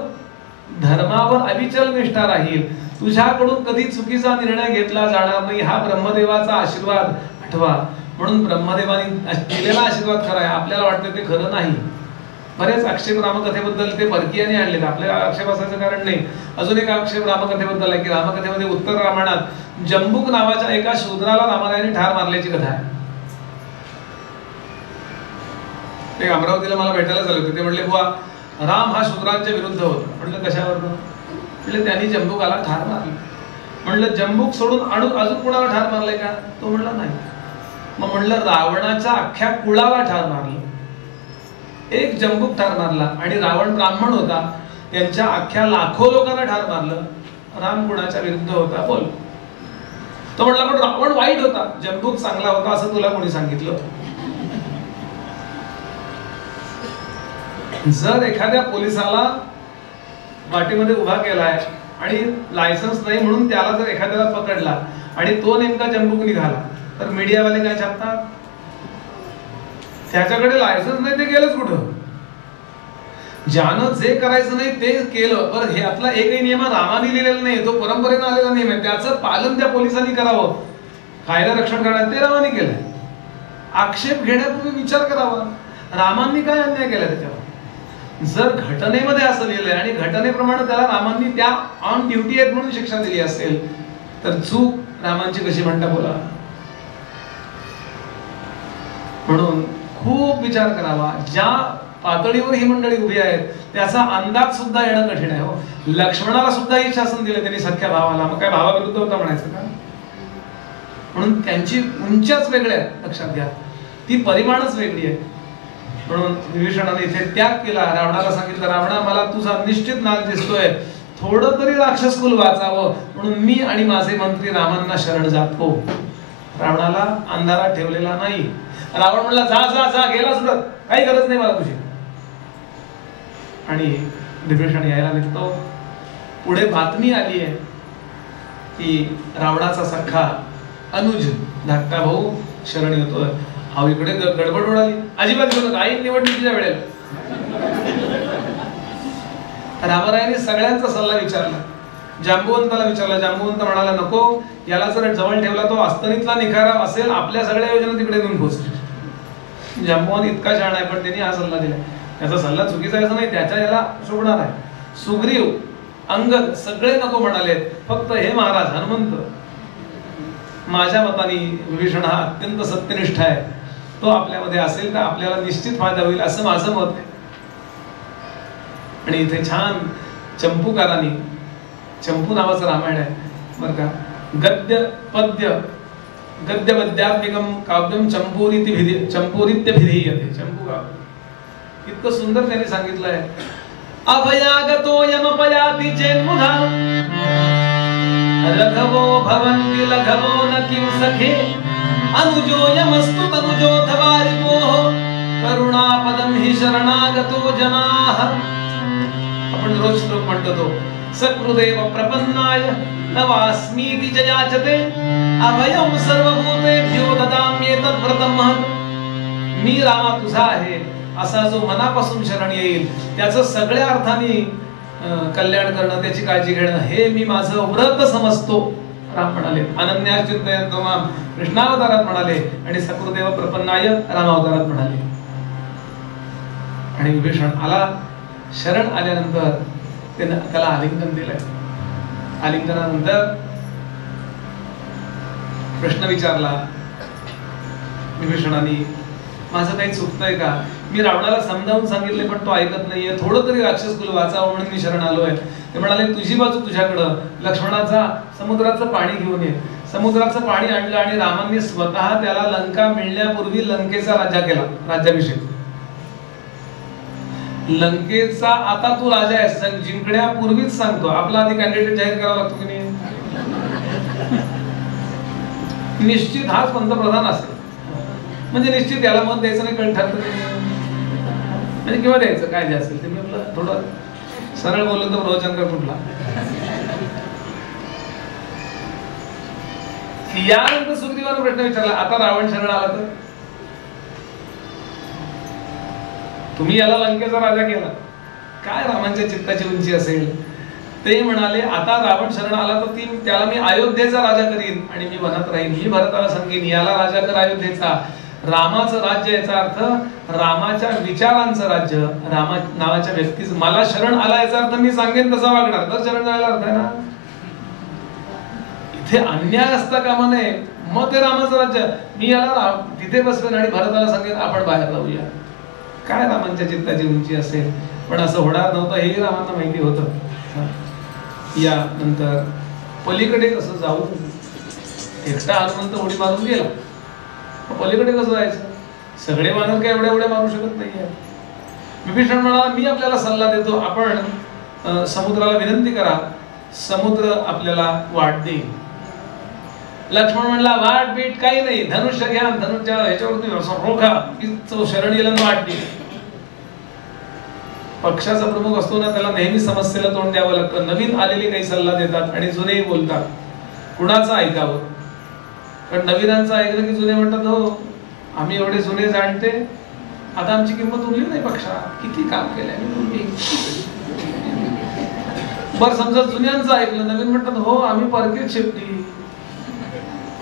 धर्मावर अविचल निष्ठा राहील, तुझ्याकडून कधी चुकीचा निर्णय घेतला जाणार नाही, हा ब्रह्मदेवाचा आशीर्वाद आठवा. म्हणून ब्रह्मदेवानी दिलेला आशीर्वाद खरा आहे, आपल्याला वाटतं ते खरं नाही. बरेच आक्षेप रामकथेबद्दल ते परकीयाने आणलेत, आपल्याला आक्षेप असायचं कारण नाही. अजून एक आक्षेप रामकथेबद्दल आहे की रामकथेमध्ये उत्तर रामायणात जंबूक नावाच्या एका शूद्राला रामायणाने ठार मारल्याची कथा आहे. ते अमरावतीला मला भेटायला झाले होते, ते म्हणले, बुवा राम हा शूद्रांच्या विरुद्ध होता. म्हणलं कशावर? म्हणले त्यांनी जंबुकाला ठार मारली. म्हणलं जंबूक सोडून अजून कोणाला ठार मारलंय का? तो म्हणला नाही. मग म्हणलं रावणाच्या अख्ख्या कुळाला ठार मारलं, एक जंबूक ठार मारला आणि रावण ब्राह्मण होता, त्यांच्या अख्ख्या लाखो लोकांना ठार मारलं. राम कुणाच्या विरुद्ध होता? बोल. तो म्हणला पण रावण वाईट होता, जंबूक चांगला होता असं तुला कोणी सांगितलं? जर एखाद्या पोलिसाला वाटेमध्ये उभा केलाय आणि लायसन्स नाही म्हणून त्याला जर एखाद्याला पकडला आणि तो नेमका जंबूक निघाला, तर मीडियावाले काय छापतात? त्याच्याकडे लायसन्स नाही, ते गेलंच कुठं? ज्यानं जे करायचं नाही ते केलं. बरं, हे आपला एकही नियम रामाने लिहिलेला नाही, तो परंपरेनं आलेला नियम आहे, त्याचं पालन त्या पोलिसांनी करावं, कायदा रक्षण करण्यात ते रामाने केलंय. आक्षेप घेण्यापूर्वी विचार करावा, रामांनी काय अन्याय केला त्याच्यावर. जर घटनेमध्ये असं लिहिलंय आणि घटनेप्रमाणे त्याला रामांनी त्या ऑन ड्युटी आहेत म्हणून शिक्षा दिली असेल, तर चूक रामांची कशी म्हणता? बोला. म्हणून खूप विचार करावा. ज्या पातळीवर ही मंडळी उभी आहेत त्याचा अंदाज सुद्धा येणं कठीण आहे. हो, लक्ष्मणाला सुद्धा हे शासन दिलं त्यांनी सख्या भावाला, मग काय भावाविरुद्ध होता म्हणायचं का? म्हणून त्यांची उंच्याच वेगळ्या आहेत, लक्षात घ्या, ती परिमाणच वेगळी आहे. म्हणून विभीषणाने इथे त्याग केला. रावणाला सांगितलं, रावणा मला तुझा निश्चित नाश दिसतोय, थोडं तरी राक्षस कुल वाचावं म्हणून मी आणि माझे मंत्री रामांना शरण जातो. रावणाला अंधारात ठेवलेला नाही. रावण म्हणला, जा जा जा, गेला सुद्धा, काही गरज नाही मला तुझी. आणि विभीषण यायला निघतो. पुढे बातमी आली आहे की रावणाचा सख्खा अनुज धाकटा भाऊ शरण येतोय. अहो, इकडे गडबड उडाली. अजिबात घेऊ नका, आई निवडणुकीच्या वेळेला रामरायाने सगळ्यांचा सल्ला विचारला. जांबुवंताला विचारला. जांबुवंत म्हणाला, नको, याला जर जवळ ठेवला तो अस्तनीतला निखारा असेल, आपल्या सगळ्या योजना तिकडे नेऊन पोहोचतील. जांबवान इतका छान आहे पण त्यांनी हा सल्ला दिला. त्याचा सल्ला चुकीचा आहे असं नाही, त्याच्या याला शोभणार आहे. सुग्रीव, अंगद सगळे नको म्हणाले, फक्त हे महाराज हनुमंत माझ्या मताने विभीषण हा अत्यंत सत्यनिष्ठ आहे, तो आपल्यामध्ये असेल तर आपल्याला निश्चित फायदा होईल असं माझं मत आहे. आणि इथे छान चंपूकारांनी, चंपू नावाचं रामायण आहे बरं का, गद्य पद्य गद्य पद्यात्मिकम काव्यम चंपूरित्य भिधीयते. चंपू काव्य इतकं सुंदर त्यांनी सांगितलंय. अभयागतो यमपयाति चेन्मुधा रघवो भवन्ति लघवो न किं सखे अनुजो यमस्तु तनुजोऽथवा रिपोः करुणापदं हि शरणागतो जनाः. आपण रोज श्लोक म्हणतो तो, सकृदेव प्रपन्नाय नवास्मीति च याचते अभयं सर्वभूतेभ्यो ददाम्येतत् व्रतं महत्. मी रामा तुझा आहे असा जो मनापासून शरण येईल त्याचं सगळ्या अर्थाने कल्याण करणं, त्याची काळजी घेणं हे मी माझं व्रत समजतो. राम म्हणाले अनन्या चिंतयन्तो माम कृष्णावतारात म्हणाले, आणि सकृदेव प्रपन्नाय रामावतारात म्हणाले. आणि विभीषण आला, शरण आल्यानंतर त्याला आलिंगन दिलंय. आलिंगनानंतर प्रश्न विचारला विभीषणाने, माझं काही चुकतंय का? मी रावणाला समजावून सांगितले पण तो ऐकत नाहीये, थोडं तरी राक्षस कुल वाचावं म्हणून मी शरण आलोय. ते म्हणाले तुझी बाजू तुझ्याकडं, लक्ष्मणाचा समुद्राचं पाणी घेऊन ये. समुद्राचं पाणी आणलं आणि रामांनी स्वतः त्याला लंका मिळण्यापूर्वी लंकेचा राजा केला, राज्याभिषेक. लंकेचा आता तू राजा आहेस, जिंकण्यापूर्वीच सांगतो. आपला आधी कॅन्डिडेट जाहीर करावा लागतो की नाही? निश्चित हाच पंतप्रधान असेल म्हणजे निश्चित याला मत द्यायचं नाही, कळ ठरतं म्हणजे किंवा द्यायचं काय जे असेल ते. मी आपलं थोडं सरळ बोललो तर प्रवचनकर कुठला. यानंतर सुग्रीवाने प्रश्न विचारला, आता रावण शरण आला तर तुम्ही याला लंकेचा राजा केला, काय रामांच्या चित्ताची उंची असेल? ते म्हणाले आता रावण शरण आला तर त्याला मी अयोध्येचा राजा करीन आणि मी वनात राहीन. मी भरताला सांगेन याला राजा कर अयोध्येचा. रामाचं राज्य याचा अर्थ रामाच्या विचारांचं राज्य, रामा नावाच्या व्यक्तीचं. मला शरण आला याचा अर्थ मी सांगेन तसा वागणार, तर शरण जायला अर्थ आहे ना. इथे अन्याय असता कामा नये. मग ते रामाचं राज्य, मी याला तिथे बसवेन आणि भरताला सांगेन आपण बाहेर जाऊया. काय रामांच्या चित्ताची उंची असेल? पण असं होणार नव्हतं हेही रामांना माहिती होतं. या नंतर पलीकडे कसं जाऊ? एकटा हनुमंत उडी मारून गेला, पलीकडे कसं जायचं? सगळे वानर काय एवढे मारू शकत नाहीये. विभीषण म्हणाला मी आपल्याला सल्ला देतो, आपण समुद्राला विनंती करा, समुद्र आपल्याला वाट देईल. लक्ष्मण म्हणला वाट बीट काही नाही, धनुष्य घ्या, धनुष्य ह्याच्यावरती रोखा, शरण येईल वाट देईल. पक्षाचा प्रमुख असतो ना, त्याला नेहमी समस्येला तोंड द्यावं लागतं. नवीन आलेले काही सल्ला देतात आणि जुनेही बोलतात. कुणाचं ऐकावं? कारण नवीनांचं ऐकलं की जुने म्हणतात हो आम्ही एवढे जुने जाणते, आता आमची किंमत उरली नाही पक्षात, किती काम केलंय तुम्ही. बरं समजा जुन्यांचं ऐकलं, नवीन म्हणतात हो आम्ही परकेच शेपटी.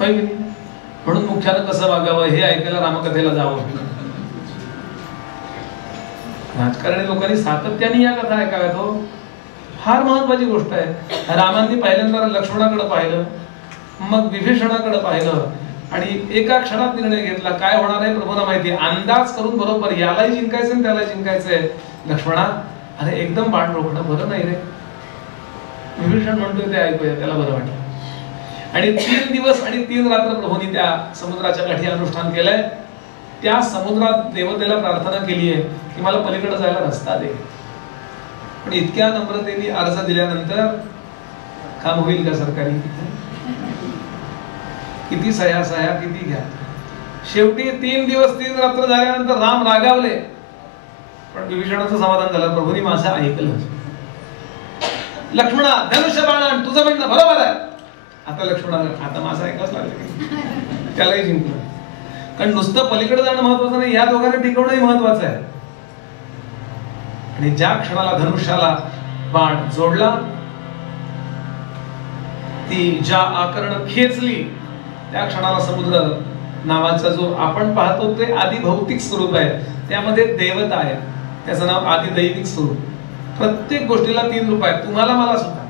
म्हणून मुख्यानं कसं वागावं हे ऐकायला रामकथेला जावं. राजकारणी लोकांनी सातत्याने या कथा ऐकाव्यात हो, फार महत्वाची गोष्ट आहे. रामांनी पहिल्यांदा लक्ष्मणाकडे पाहिलं, मग विभीषणाकडे पाहिलं आणि एका क्षणात निर्णय घेतला. काय होणार आहे प्रभूला माहिती. अंदाज करून बरोबर यालाही जिंकायचंय आणि त्याला जिंकायचंय. लक्ष्मणा अरे एकदम बाण रोखणं बरं नाही रे. विभीषण म्हणतोय ते ऐकूया, त्याला बरं वाटलं. आणि 3 दिवस आणि 3 रात्र प्रभूंनी त्या समुद्राच्या काठी अनुष्ठान केलंय. त्या समुद्रात देवतेला प्रार्थना केली आहे की मला पलीकडे जायला रस्ता दे. पण इतक्या नम्रतेने अर्ज दिल्यानंतर काम होईल का सरकारी? किती सह्या किती घ्या. शेवटी 3 दिवस 3 रात्र झाल्यानंतर राम रागावले, पण विभीषणाचं समाधान झालं, प्रभूंनी माझं ऐकलं. लक्ष्मणा धनुष्य बाण, तुझं म्हणणं बरोबर आहे. आता लक्ष्मणाला आता माझं ऐकावंच लागलं, त्यालाही जिंकलं. कारण नुसतं पलीकडे जाणं महत्वाचं नाही, या दोघांना टिकवणंही महत्वाचं आहे. आणि ज्या क्षणाला धनुष्याला बाण जोडला, ती ज्या आकर्ण खेचली, त्या क्षणाला समुद्र नावाचा जो आपण पाहतो ते आधी भौतिक स्वरूप आहे, त्यामध्ये देवता आहे, त्याचं नाव आधी दैविक स्वरूप. प्रत्येक गोष्टीला 3 रूप आहेत, तुम्हाला मला सुद्धा.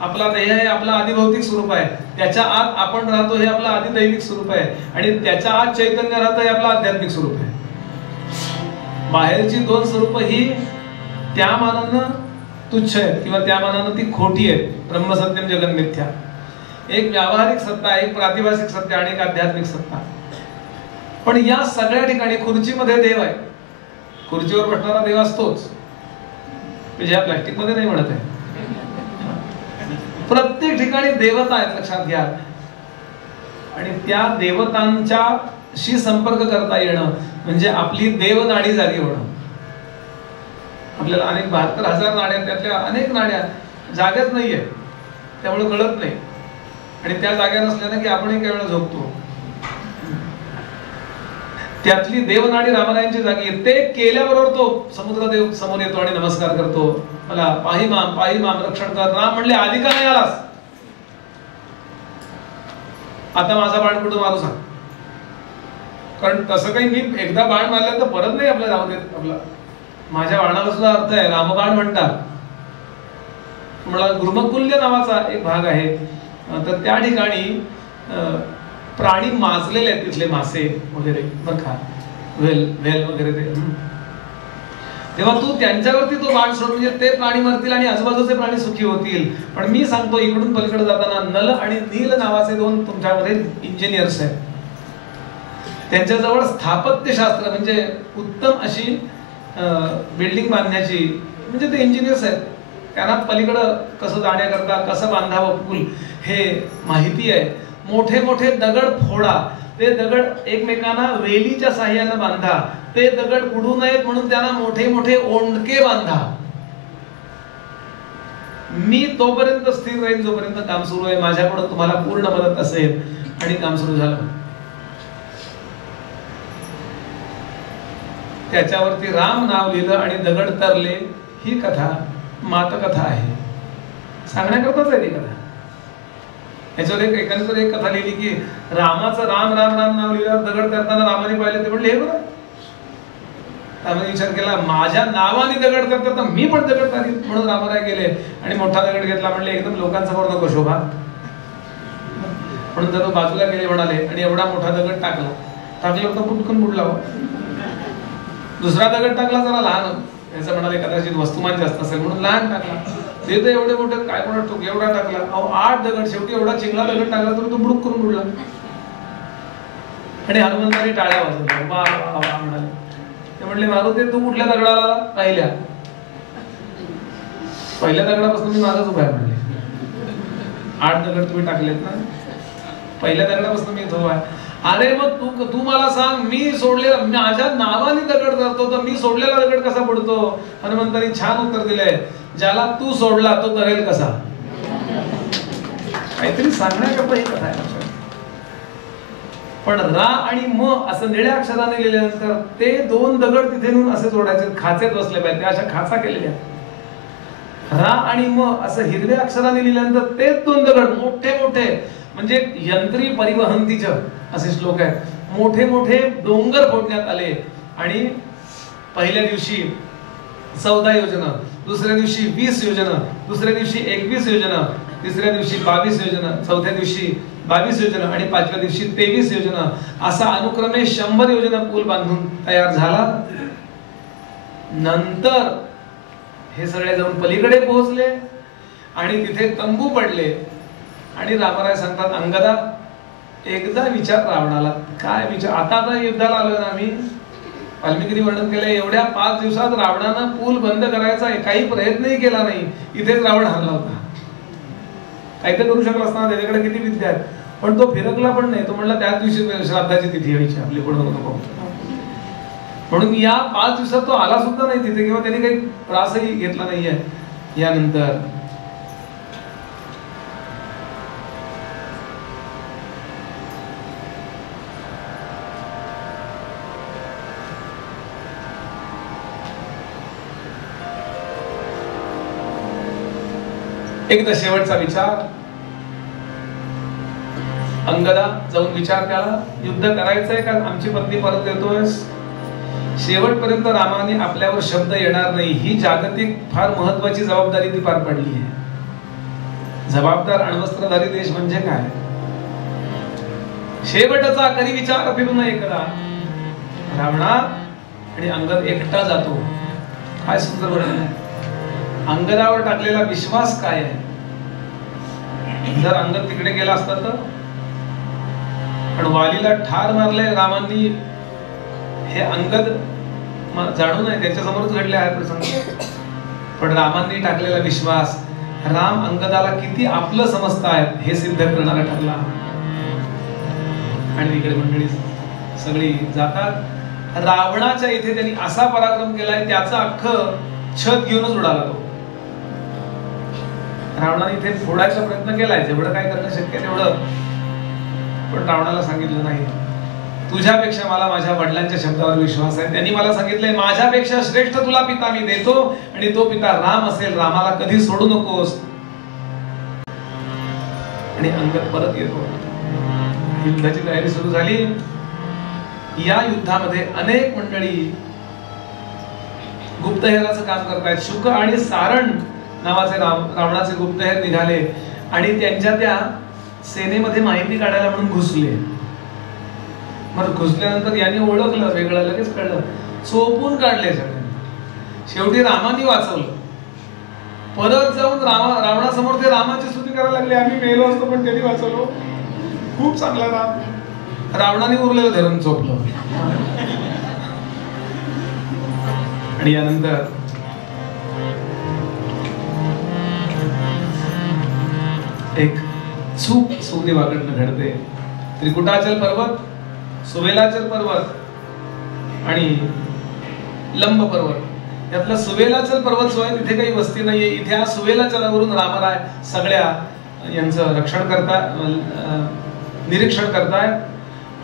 आपला देह हे आपलं आधी भौतिक स्वरूप आहे, त्याच्या आत आपण राहतो हे आपलं आधी दैविक स्वरूप आहे, आणि त्याच्या आत चैतन्य राहतं हे आपलं आध्यात्मिक स्वरूप आहे. बाहेरची 2 स्वरूप ही त्या मानानं तुच्छ आहेत किंवा त्या मानानं ती खोटी आहेत. ब्रह्मसत्यम जगन मिथ्या. एक व्यावहारिक सत्ता, एक प्रातिभासिक सत्ता आणि एक आध्यात्मिक सत्ता. पण या सगळ्या ठिकाणी खुर्चीमध्ये देव आहे, खुर्चीवर बसणारा देव असतोच, म्हणजे या प्लास्टिक मध्ये नाही म्हणत आहे. प्रत्येक ठिकाणी देवता आहेत, लक्षात घ्या. आणि त्या देवतांच्याशी संपर्क करता येणं म्हणजे आपली देवनाडी जागी होणं. आपल्याला अनेक 72,000 नाड्या, त्यातल्या अनेक नाड्या जाग्याच नाहीये, त्यामुळे कळत नाही. आणि त्या जाग्या नसल्यानं की आपणही काही वेळा झोपतो. त्यातली देवनाडी रामरायांची जागी आहे. ते केल्याबरोबर तो समुद्रदेव समोर येतो आणि नमस्कार करतो, मला पाही माम रक्षण कर. राम म्हणले, आधी का नाही आलास? आता माझा बाण कुठून मारू सांग. कारण तसं काही मी एकदा बाण मारलं तर परत नाही आपल्याला जाऊ देत. आपला माझ्या बाणाला सुद्धा अर्थ आहे, रामबाण म्हणतात. मला गुरुमकुल्य नावाचा एक भाग आहे, तर त्या ठिकाणी प्राणी माजलेले आहेत, तिथले मासे वगैरे बरं का, वेल वगैरे ते. तेव्हा तू त्यांच्यावरती तो बाण सोड, म्हणजे ते प्राणी मरतील आणि आजूबाजूचे प्राणी सुखी होतील. पण मी सांगतो, इकडून पलीकडे जाताना नल आणि नील नावाचे 2 तुमच्यामध्ये इंजिनियर्स आहेत. त्यांच्याजवळ स्थापत्यशास्त्र म्हणजे उत्तम अशी बिल्डिंग बांधण्याची, म्हणजे ते इंजिनियर्स आहेत. त्यांना पलीकडं कसं जाण्याकरता कसं बांधावं पूल हे माहिती आहे. मोठे मोठे दगड फोडा, ते दगड एकमेकांना वेलीच्या साह्याने बांधा, ते दगड उडू नयेत म्हणून त्यांना मोठे मोठे ओंडके बांधा. मी तोपर्यंत स्थिर राहील जोपर्यंत काम सुरू आहे, माझ्याकडून तुम्हाला पूर्ण मदत असेल. आणि काम सुरू झालं. त्याच्यावरती राम नाव लिहिलं आणि दगड तरले. ही कथा मातकथा आहे, सांगण्याकरताच आहे ती कथा. याच्यावर एकाने तर एक कथा लिहिली की रामाचं राम राम राम नाव लिहिल्यावर दगड करताना रामाने पाहिलं, ते म्हणले हे बरं. रामाने विचार केला, माझ्या नावाने दगड करतात तर मी पण दगड करीन. म्हणून रामराय गेले आणि मोठा दगड घेतला. म्हणले एकदम लोकांसमोर नको शोभा, म्हणून तो बाजूला गेले म्हणाले, आणि एवढा मोठा दगड टाकला तर पुटकन बुडला. दुसरा दगड टाकला जरा लहान, याचं म्हणाले कदाचित वस्तुमान जास्त असेल म्हणून लहान टाकला. ते तर एवढे मोठे काय कोणा टोक एवढा टाकला. 8 दगड, शेवटी एवढा चिंगला दगड टाकला तर तो बुडूक करून बुडला. आणि हनुमंतांनी टाळ्या वाजवल्या, वा वा वा म्हणाले. ते म्हणले, मारुती तू कुठल्या दगडाला राहिल्या? पहिल्या दगडापासून मी माझाच उभा आहे म्हणले. 8 दगड तुम्ही टाकलेत ना, पहिल्या दगडापासून मी इथं आहे. अरे मग तू मला सांग, मी सोडलेला, माझ्या नावाने दगड करतो तर मी सोडलेला दगड कसा पडतो? हनुमंतांनी छान उत्तर दिलंय, ज्याला तू सोडला तो करेल कसा. काहीतरी सांगण्याकरता ही कथा आहे. पण रा आणि म असं निळ्या अक्षराने लिहिल्यानंतर ते 2 दगड तिथे नेऊन असे जोडायचे, खाचेत बसले पाहिजे, त्या अशा खाचा केलेल्या. रा आणि म असं हिरव्या अक्षराने लिहिल्यानंतर तेच 2 दगड मोठे मोठे, म्हणजे यंत्री परिवहंतीच असे श्लोक आहेत. मोठे मोठे डोंगर फोडण्यात आले. आणि पहिल्या दिवशी 14 योजना, दुसऱ्या दिवशी 20 योजना, दुसऱ्या दिवशी 21 योजना, तिसऱ्या दिवशी 22 योजना, चौथ्या दिवशी 22 योजना आणि 5व्या दिवशी 23 योजना, असा अनुक्रमे 100 योजना पूल बांधून तयार झाला. नंतर हे सगळे जाऊन पलीकडे पोहोचले आणि तिथे तंबू पडले. आणि रामराय सांगतात, अंगदा एकदा विचार रावणाला. काय विचार? आता युद्धाला आलोय ना आम्ही. वाल्मिकीने वर्णन केलंय, एवढ्या 5 दिवसात रावणानं पूल बंद करायचा काही प्रयत्नही केला नाही. इथेच रावण हरला होता. काही तर करू शकला असताना, त्याच्याकडे किती विद्या आहेत. पण तो फिरकला पण नाही. तो म्हणला त्याच दिवशी श्राद्धाची तिथी व्हायची आपली, पुढे नको. म्हणून या 5 दिवसात तो आला सुद्धा नाही तिथे, किंवा त्याने काही त्रासही घेतला नाहीये. यानंतर एकदा शेवटचा विचार. अंगदा जाऊन विचार त्याला, युद्ध करायचंय का आमची पत्नी परत देतोयस? शेवटपर्यंत रामाने आपल्यावर शब्द येणार नाही ही जागतिक फार महत्वाची जबाबदारी ती पार पडली आहे. जबाबदार अण्वस्त्रधारी देश म्हणजे काय? शेवटचा करी विचार फिरून एकदा रावणा आणि अंगद एकटा जातो. काय सुंदर वर्णन आहे. अंगदावर टाकलेला विश्वास काय आहे. जर अंगद तिकडे गेला असता तर, पण वालीला ठार मारले रामांनी हे अंगद जाणू नये, त्याच्या समोरच घडले आहे प्रसंग. पण रामांनी टाकलेला विश्वास, राम अंगदाला किती आपलं समजतायत हे सिद्ध करणारा ठरला. आणि इकडे मंडळी सगळी जातात. रावणाच्या इथे त्यांनी असा पराक्रम केलाय त्याचा अख्खं छत घेऊनच उडाला तो. रावणाने इथे फोडायचा प्रयत्न केलाय, जेवढं काय करणं शक्य तेवढं. पण रावणाला सांगितलं नाही, तुझ्यापेक्षा मला माझ्या वडिलांच्या शब्दावर विश्वास आहे. त्यांनी मला सांगितलंय माझ्यापेक्षा श्रेष्ठ तुला पिता मी देतो आणि तो पिता राम असेल, रामाला कधी सोडू नकोस. आणि अंगद परत येतो. युद्धाची तयारी सुरू झाली. या युद्धामध्ये अनेक मंडळी गुप्तहेराचं काम करतायत. शुक आणि सारण नावाचे रावणाचे गुप्तहेर निघाले आणि त्यांच्या त्या सेनेमध्ये माहिती काढायला म्हणून घुसले. मग घुसल्यानंतर यांनी ओळखलं, वेगळं लगेच कळलं, चोपून काढले सगळे. शेवटी रामानी वाचवलं. परत जाऊन रावणासमोर ते रामाची स्तुती करायला लागले, आम्ही मेलो असतो पण त्यांनी वाचवलो, खूप चांगला राम. रावणाने उरलेलं धरण चोपलं. आणि यानंतर एक चूक सुग्रीवाकडनं घडते. त्रिकुटाचल पर्वत, सुवेलाचल पर्वत आणि लंब पर्वत, यातला सुवेलाचल पर्वत जो आहे तिथे काही वस्ती नाहीये. इथे हा सुवेलाचलावरून रामराय सगळ्या यांचं रक्षण करताय, निरीक्षण करताय.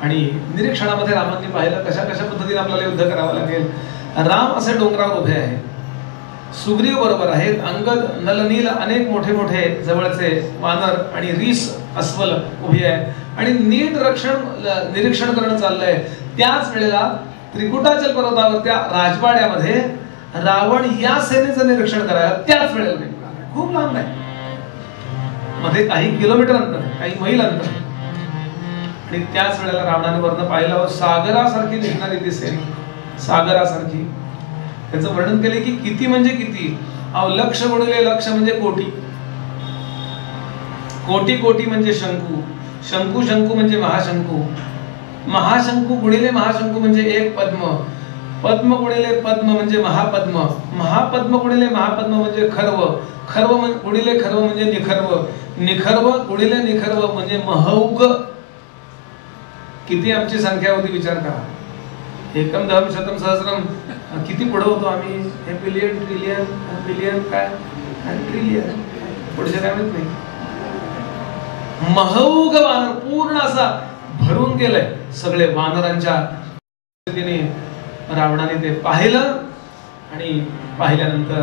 आणि निरीक्षणामध्ये रामांनी पाहिलं कशा कशा पद्धतीने आपल्याला युद्ध करावं लागेल. राम असे डोंगरावर उभे आहेत, सुग्रीव बरोबर आहेत, अंगद, नल, नील अनेक मोठे मोठे जवळचे वानर आणि रीस अस्वल उभी आहे आणि नीट निरीक्षण करणं चाललंय. त्याच वेळेला त्रिकुटाचल पर्वतावर त्या राजवाड्यामध्ये रावण या सेनेचं निरीक्षण करायला त्याच वेळेला निघाला. खूप लांब आहे, मध्ये काही किलोमीटर अंतर, काही मैल अंतर. आणि त्याच वेळेला रावणाने वर्ण पाहिलं, सागरासारखी दिसणारी ती सेना, सागरासारखी. त्याचं वर्णन केले की किती म्हणजे किती. लक्ष गुणिले लक्ष म्हणजे कोटी, कोटी कोटी म्हणजे शंकू, शंकू शंकू म्हणजे महाशंकू, महाशंकू गुणिले महाशंकू म्हणजे एक पद्म, पद्म गुणिले पद्म म्हणजे महापद्म, महापद्म गुणिले महापद्म म्हणजे खर्व, खर्व गुणिले खर्व म्हणजे निखर्व, निखर्व गुणिले निखर्व म्हणजे महौग. किती आमची संख्या होती विचार करा. एकम दहम शतम सहस्रम, किती पुढे होतो आम्ही. हे बिलियन, ट्रिलियन, बिलियन काय आणि ट्रिलियन, पुढचे काय माहित नाही. महौग वानर पूर्ण असा भरून गेलाय सगळे वानरांच्या. रावणाने ते पाहिलं आणि पाहिल्यानंतर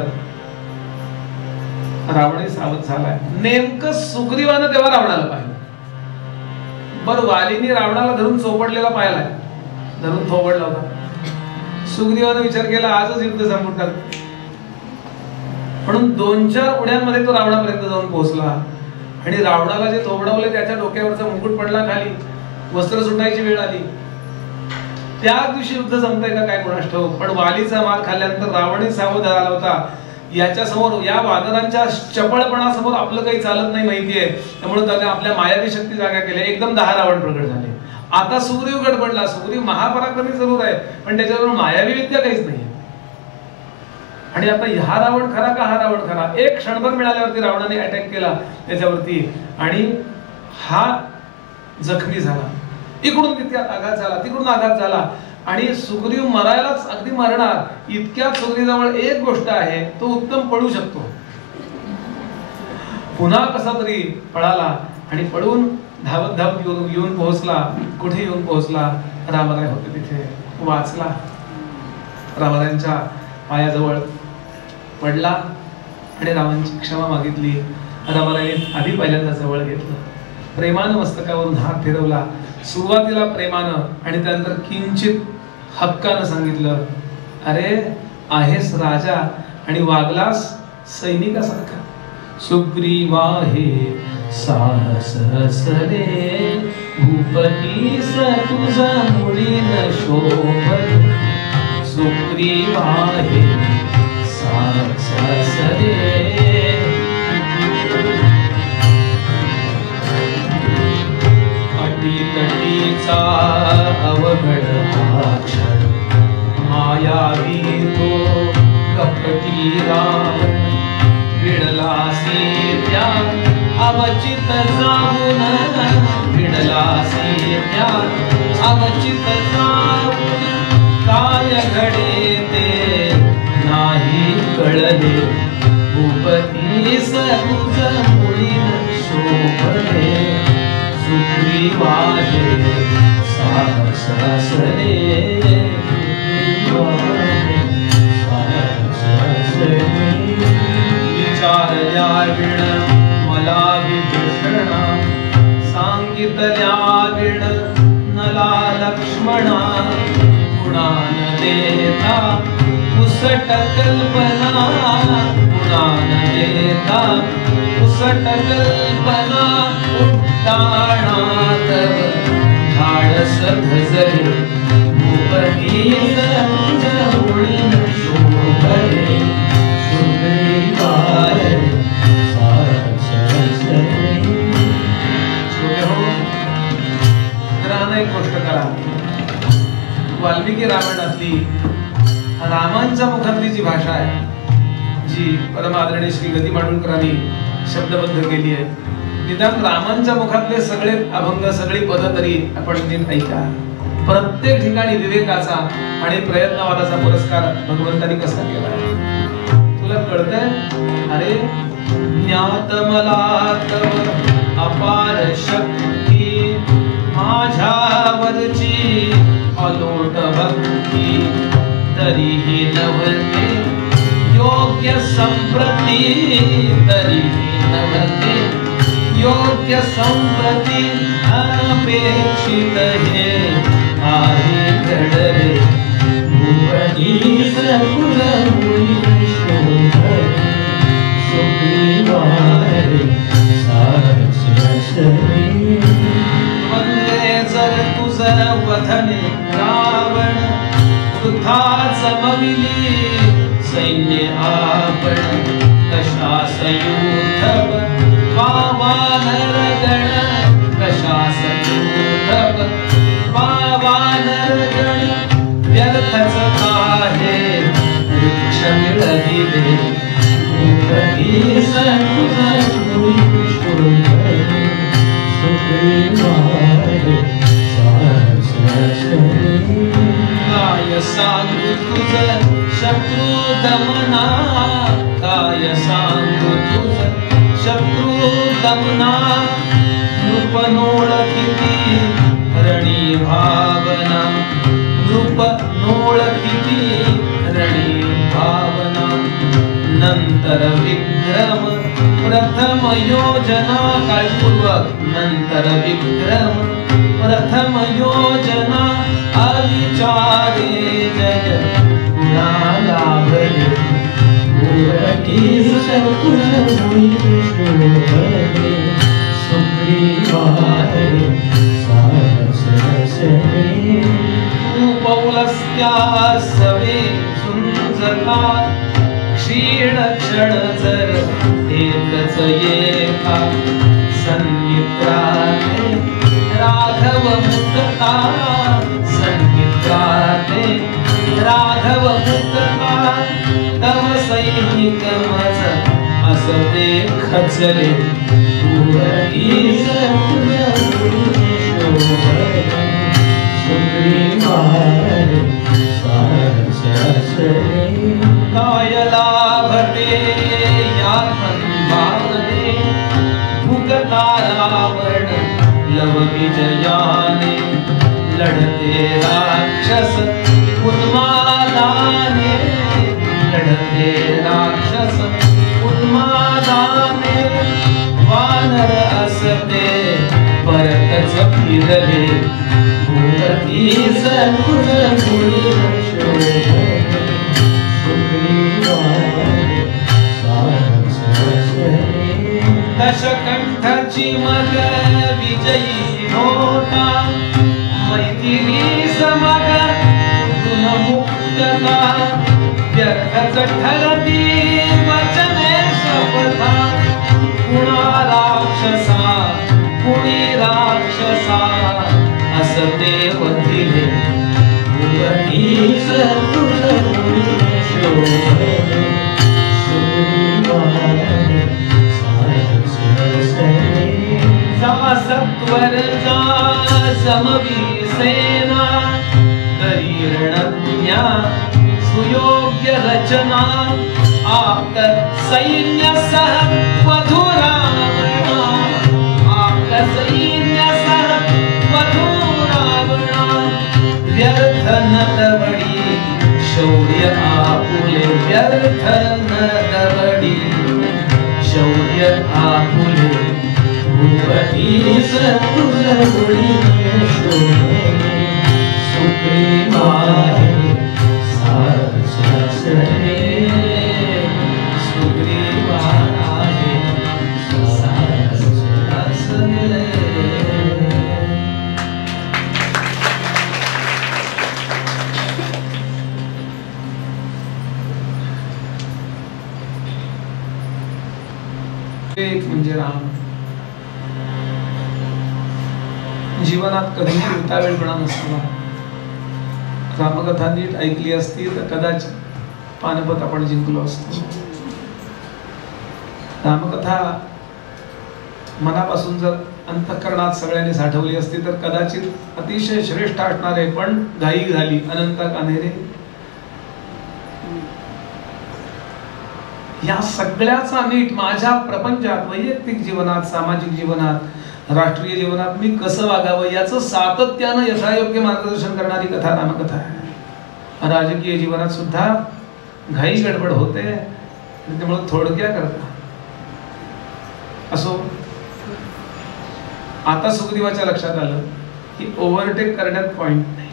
रावण सावध झालाय. नेमकं सुग्रीवानं तेव्हा रावणाला पाहिलं. बरं, वालीने रावणाला धरून चोपडलेला पाहिलाय, धरून थोपडला होता. सुग्रीवानं विचार केला आजच युद्ध संपून टाक, म्हणून 2-4 उड्यांमध्ये तो रावणापर्यंत जाऊन पोहोचला. आणि रावणाला जे थोबडवले त्याच्या डोक्यावरचा मुकुट पडला खाली, वस्त्र सुटायची वेळ आली. त्या दिवशी युद्ध संपतंय का काय कोणास ठाऊक. पण वालीचा मार खाल्ल्यानंतर रावणही सावध झाला होता. याच्या समोर, या वानरांच्या चपळपणासमोर आपलं काही चालत नाही माहितीये. त्यामुळे त्याने आपल्या मायावी शक्ती जागा केल्या. एकदम 10 रावण प्रगट झाले. आता सुग्रीव गडबडला. सुग्रीव महापराक्रमी जरूर आहे पण त्याच्यावर मायावी विद्या काहीच नाही. आणि आता हा रावण खरा का हा रावण खरा. एक क्षणभर मिळाल्यावरती रावणाने अटॅक केला त्याच्यावरती आणि हा जखमी झाला. इकडून तितक्यात आघात झाला, तिकडून आघात झाला आणि सुग्रीव मरायलाच अगदी मरणार. इतक्यात सुग्रीवजवळ एक गोष्ट आहे, तो उत्तम पळू शकतो. पुन्हा कसा तरी पळाला आणि पळून धावत धावत येऊन पोहोचला. कुठे येऊन पोहोचला, रामराय होते तिथे. वाचला, रामरायांच्या पायाजवळ पडला आणि रामांची क्षमा मागितली. रामरायाने आधी पहिल्यांदा जवळ घेतलं. प्रेमानं मस्तकावरून हात फिरवला. सुरुवातीला प्रेमानं आणि त्यानंतर किंचित हक्कानं सांगितलं, अरे आहेस राजा आणि वागलास सैनिकासारखा. सुग्रीवा हे साहस हसले, भूपतीस तुझा मुळीन शोभले. सुग्रीवा हे साहस हसले. अटीतटीचा अवघड हा क्षण, मायावी तो कपटी रावण. विडला सीत्या अवचित जाऊन, विडला सीत्या अवचित जाऊन. काय घडे ते नाही कळले, भूपतीस तुझ मुळीन शोभले. सुग्रीवा हे साहस हसले, विचारल्या विण मला विभीषणा, सांगितल्या विण नला लक्ष्मणा. गुणान देता पुसट कल्पना, गुणान देता पुसट कल्पना. उड्डाणात धाडस धजले, भूपतीस तुझ मुळीन शोभले. सुग्रीवा हे साहस हसले. जरा एक गोष्ट करा. वाल्मिकी रामायणातली रामांच्या मुखातली जी भाषा आहे, जी परमादरणीय श्री गदी मांडुरकरांनी शब्दबद्ध केली आहे, निदान रामांच्या मुखातले सगळे अभंग, सगळी पद तरी आपण नीट ऐका. प्रत्येक ठिकाणी विवेकाचा आणि प्रयत्नवादाचा पुरस्कार भगवंतांनी कसा केला तुला कळतंय? अरे ज्ञात मला तव अपार शक्ती, माझ्यावरची अलोट भक्ती. तरीही नव्हते योग्य संप्रती, तरीही नव्हते योग्य संप्रती. अनपेक्षित हे आहे घडले, भूपतीस तुझ मुळीन शोभले. सुग्रीवा हे साहस हसले. वंदे जर तुझ वधने रावण, वृथा जमविली सैन्य आपण. कशास युद्धव वानर गण, कशास युद्धव वानर गण. व्यर्थच काहे वृक्ष मिळविले, भूपतीस तुझ मुळीन शोभले. सुग्रीवा हे साहस हसले. काय सांगू तुझ शत्रु दमना, काय सांगू तुझ शत्रु दमना. नृपनोळखिती रणी भावना, नृपनोळखिती रणी भावना. नंतर विक्रम प्रथम योजना, काळजीपूर्वक. नंतर विक्रम प्रथम योजना, अविचारे जय गुणा लाभले. भूपतीस तुझ मुळीन शोभले. सुग्रीवा हे साहस हसले. उपौलस्त्या सवे झुंजला, क्षीण क्षण जर एकच येता. संगीत्राने राघव मुक्ता, संगीत्राने राघव मुक्ता. तव सैनिक मज असते खचले, भूपतीस तुझ मुळीन शोभले. सुग्रीवा हे साहस हसले. काय लाभते या खंभाने, भुगता रावण लव विजयाने. लढते राक्षस उन्मादाने, लढते राक्षस उन्मादाने. वानर असते दशकंठाची मग विजयी होता मैथिली समग मुक्तता व्यर्थच ठरती वचने शपथा कुणा राक्षसा कुणी राक्षसा असते वधिले सत्वर समवी सेना दरीरणज्ञा सुयोग्य रचना आक सैन्य सह वधुरावणा आक सैन्य सह वधुरावणा व्यर्थ न दवडी शौर्य आपुले व्यर्थ न दवडी शौर्य आपुले एक म्हणजे राम जीवनात कधीही उतावेळपणा नसतो. रामकथा नीट ऐकली असती तर कदाचित पानपत आपण जिंकलो असतो. रामकथा मनापासून जर अंतःकरणात सगळ्यांनी साठवली असती तर कदाचित अतिशय श्रेष्ठ असणारे पण घाई झाली अनंत कान्हेरे. या सगळ्याचा नीट माझ्या प्रपंचात वैयक्तिक जीवनात सामाजिक जीवनात राष्ट्रीय जीवनात मी कसं वागावं याचं सातत्यानं यथायोग्य मार्गदर्शन करणारी कथा रामकथा आहे. राजकीय जीवनात सुद्धा घाई गडबड होते त्यामुळे थोडक्या करता असो. आता सुखदेवाच्या लक्षात आलं की ओव्हरटेक करण्यात पॉइंट नाही.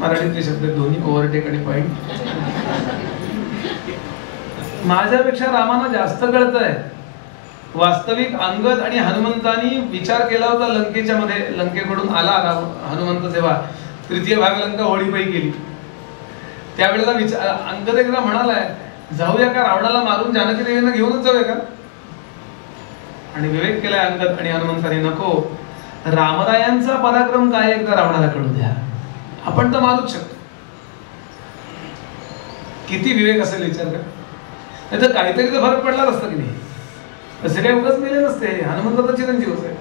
मराठीतले शब्द दोन्ही ओव्हरटेक आणि पॉइंट. माझ्यापेक्षा रामाना जास्त कळतंय. वास्तविक अंगद आणि हनुमंतांनी विचार केला होता लंकेच्या मध्ये लंकेकडून आला हनुमंत जेव्हा तृतीय भाग लंका होळीपायी केली त्यावेळेला विचार अंगद एकदा म्हणालाय जाऊया का रावणाला मारून जानकी देवींना घेऊनच जाऊया का. आणि विवेक केलाय अंगद आणि हनुमंतांनी नको रामरायांचा पराक्रम काय एकदा रावणाला कळू द्या आपण तर मारूच शकतो. किती विवेक असेल विचार कर. नाही तर काहीतरी तर फरक पडला असता की नाही. असे काही उगाच मिळले नसते. हनुमंताचा चिरंजीव आहे.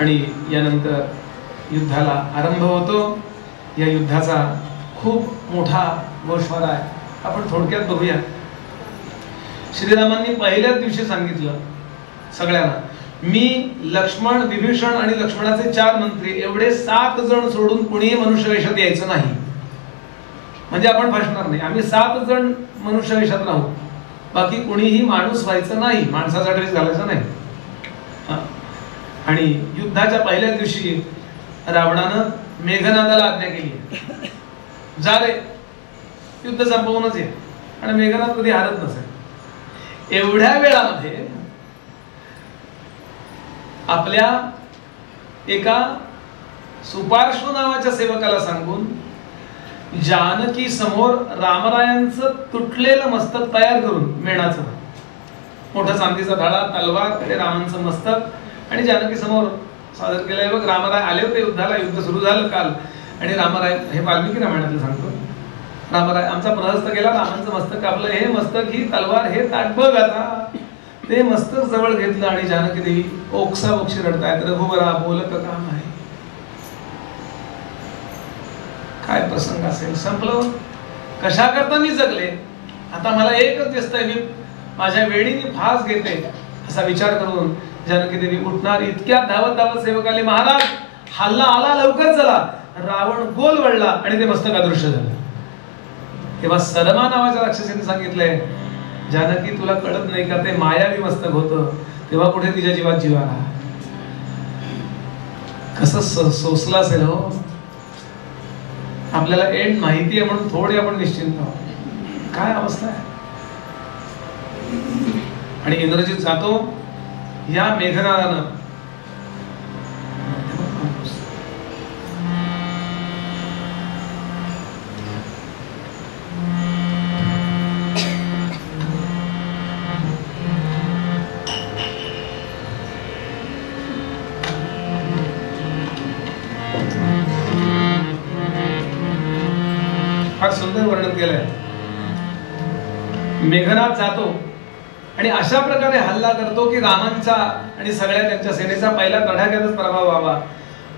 आणि यानंतर युद्धाला आरंभ होतो. या युद्धाचा खूप मोठा गोषवारा आहे. आपण थोडक्यात बघूया. श्रीरामांनी पहिल्याच दिवशी सांगितलं सगळ्यांना मी लक्ष्मण विभीषण आणि लक्ष्मणाचे 4 मंत्री एवढे 7 जण सोडून कुणीही मनुष्य वेशात यायचं नाही. म्हणजे आपण फसणार नाही. आम्ही 7 जण मनुष्य वेशात राहू. बाकी कुणीही माणूस व्हायचं नाही. माणसाचा ड्रेस घालायचा नाही. आणि युद्धाच्या पहिल्या दिवशी रावणानं मेघनादाला आज्ञा केली जा रे युद्ध संपवूनच ये. आणि मेघनाद कधी हारत नसेल. एवढ्या वेळामध्ये आपल्या एका सुपार्श्व नावाच्या सेवकाला सांगून जानकी समोर रामरायांचं तुटलेलं मस्तक तयार करून मेणाचं मोठा चांदीचा धाडा तलवार आणि रामांचं मस्तक आणि जानकी समोर सादर केलंय. बघ रामराय आले होते युद्धाला. युद्ध सुरू झालं काल. आणि रामराय हे वाल्मिकी रामायणातलं सांगतो. रामराय आमचा प्रहस्त गेला रामांचं मस्तक कापलं. हे मस्तक ही तलवार हे ताट बघ आता. ते मस्तक जवळ घेतलं आणि जानकी देवी ओक्साबोक्षी रडतायत. रघुवरा बोलक काम आहे. काय प्रसंग असेल. संपलं. कशा करता मी जगले. आता मला एकच दिसतंय मी माझ्या वेळीने फास घेते असा विचार करून जानकी देवी उठणार. इतक्या धावत धावत सेवक आले. महाराज हल्ला आला लवकर चला. रावण गोल वळला आणि ते मस्तक अदृश्य झालं. तेव्हा सरमा नावाच्या राक्षसीने सांगितलंय जानकी तुला कळत नाही का ते मायावी मस्तक होतं. तेव्हा कुठे तिच्या जीवात जीव आला. कसं सोसला असेल हो. आपल्याला एंड माहिती आहे म्हणून थोडे आपण निश्चिंत आहोत. काय अवस्था आहे. आणि इंद्रजित जातो या मेघनादानं फार सुंदर वर्णन केलंय. मेघनाद जातो आणि अशा प्रकारे हल्ला करतो की रामांचा आणि सगळ्या त्यांच्या सेनेचा पहिला तडाख्यातच प्रभाव व्हावा.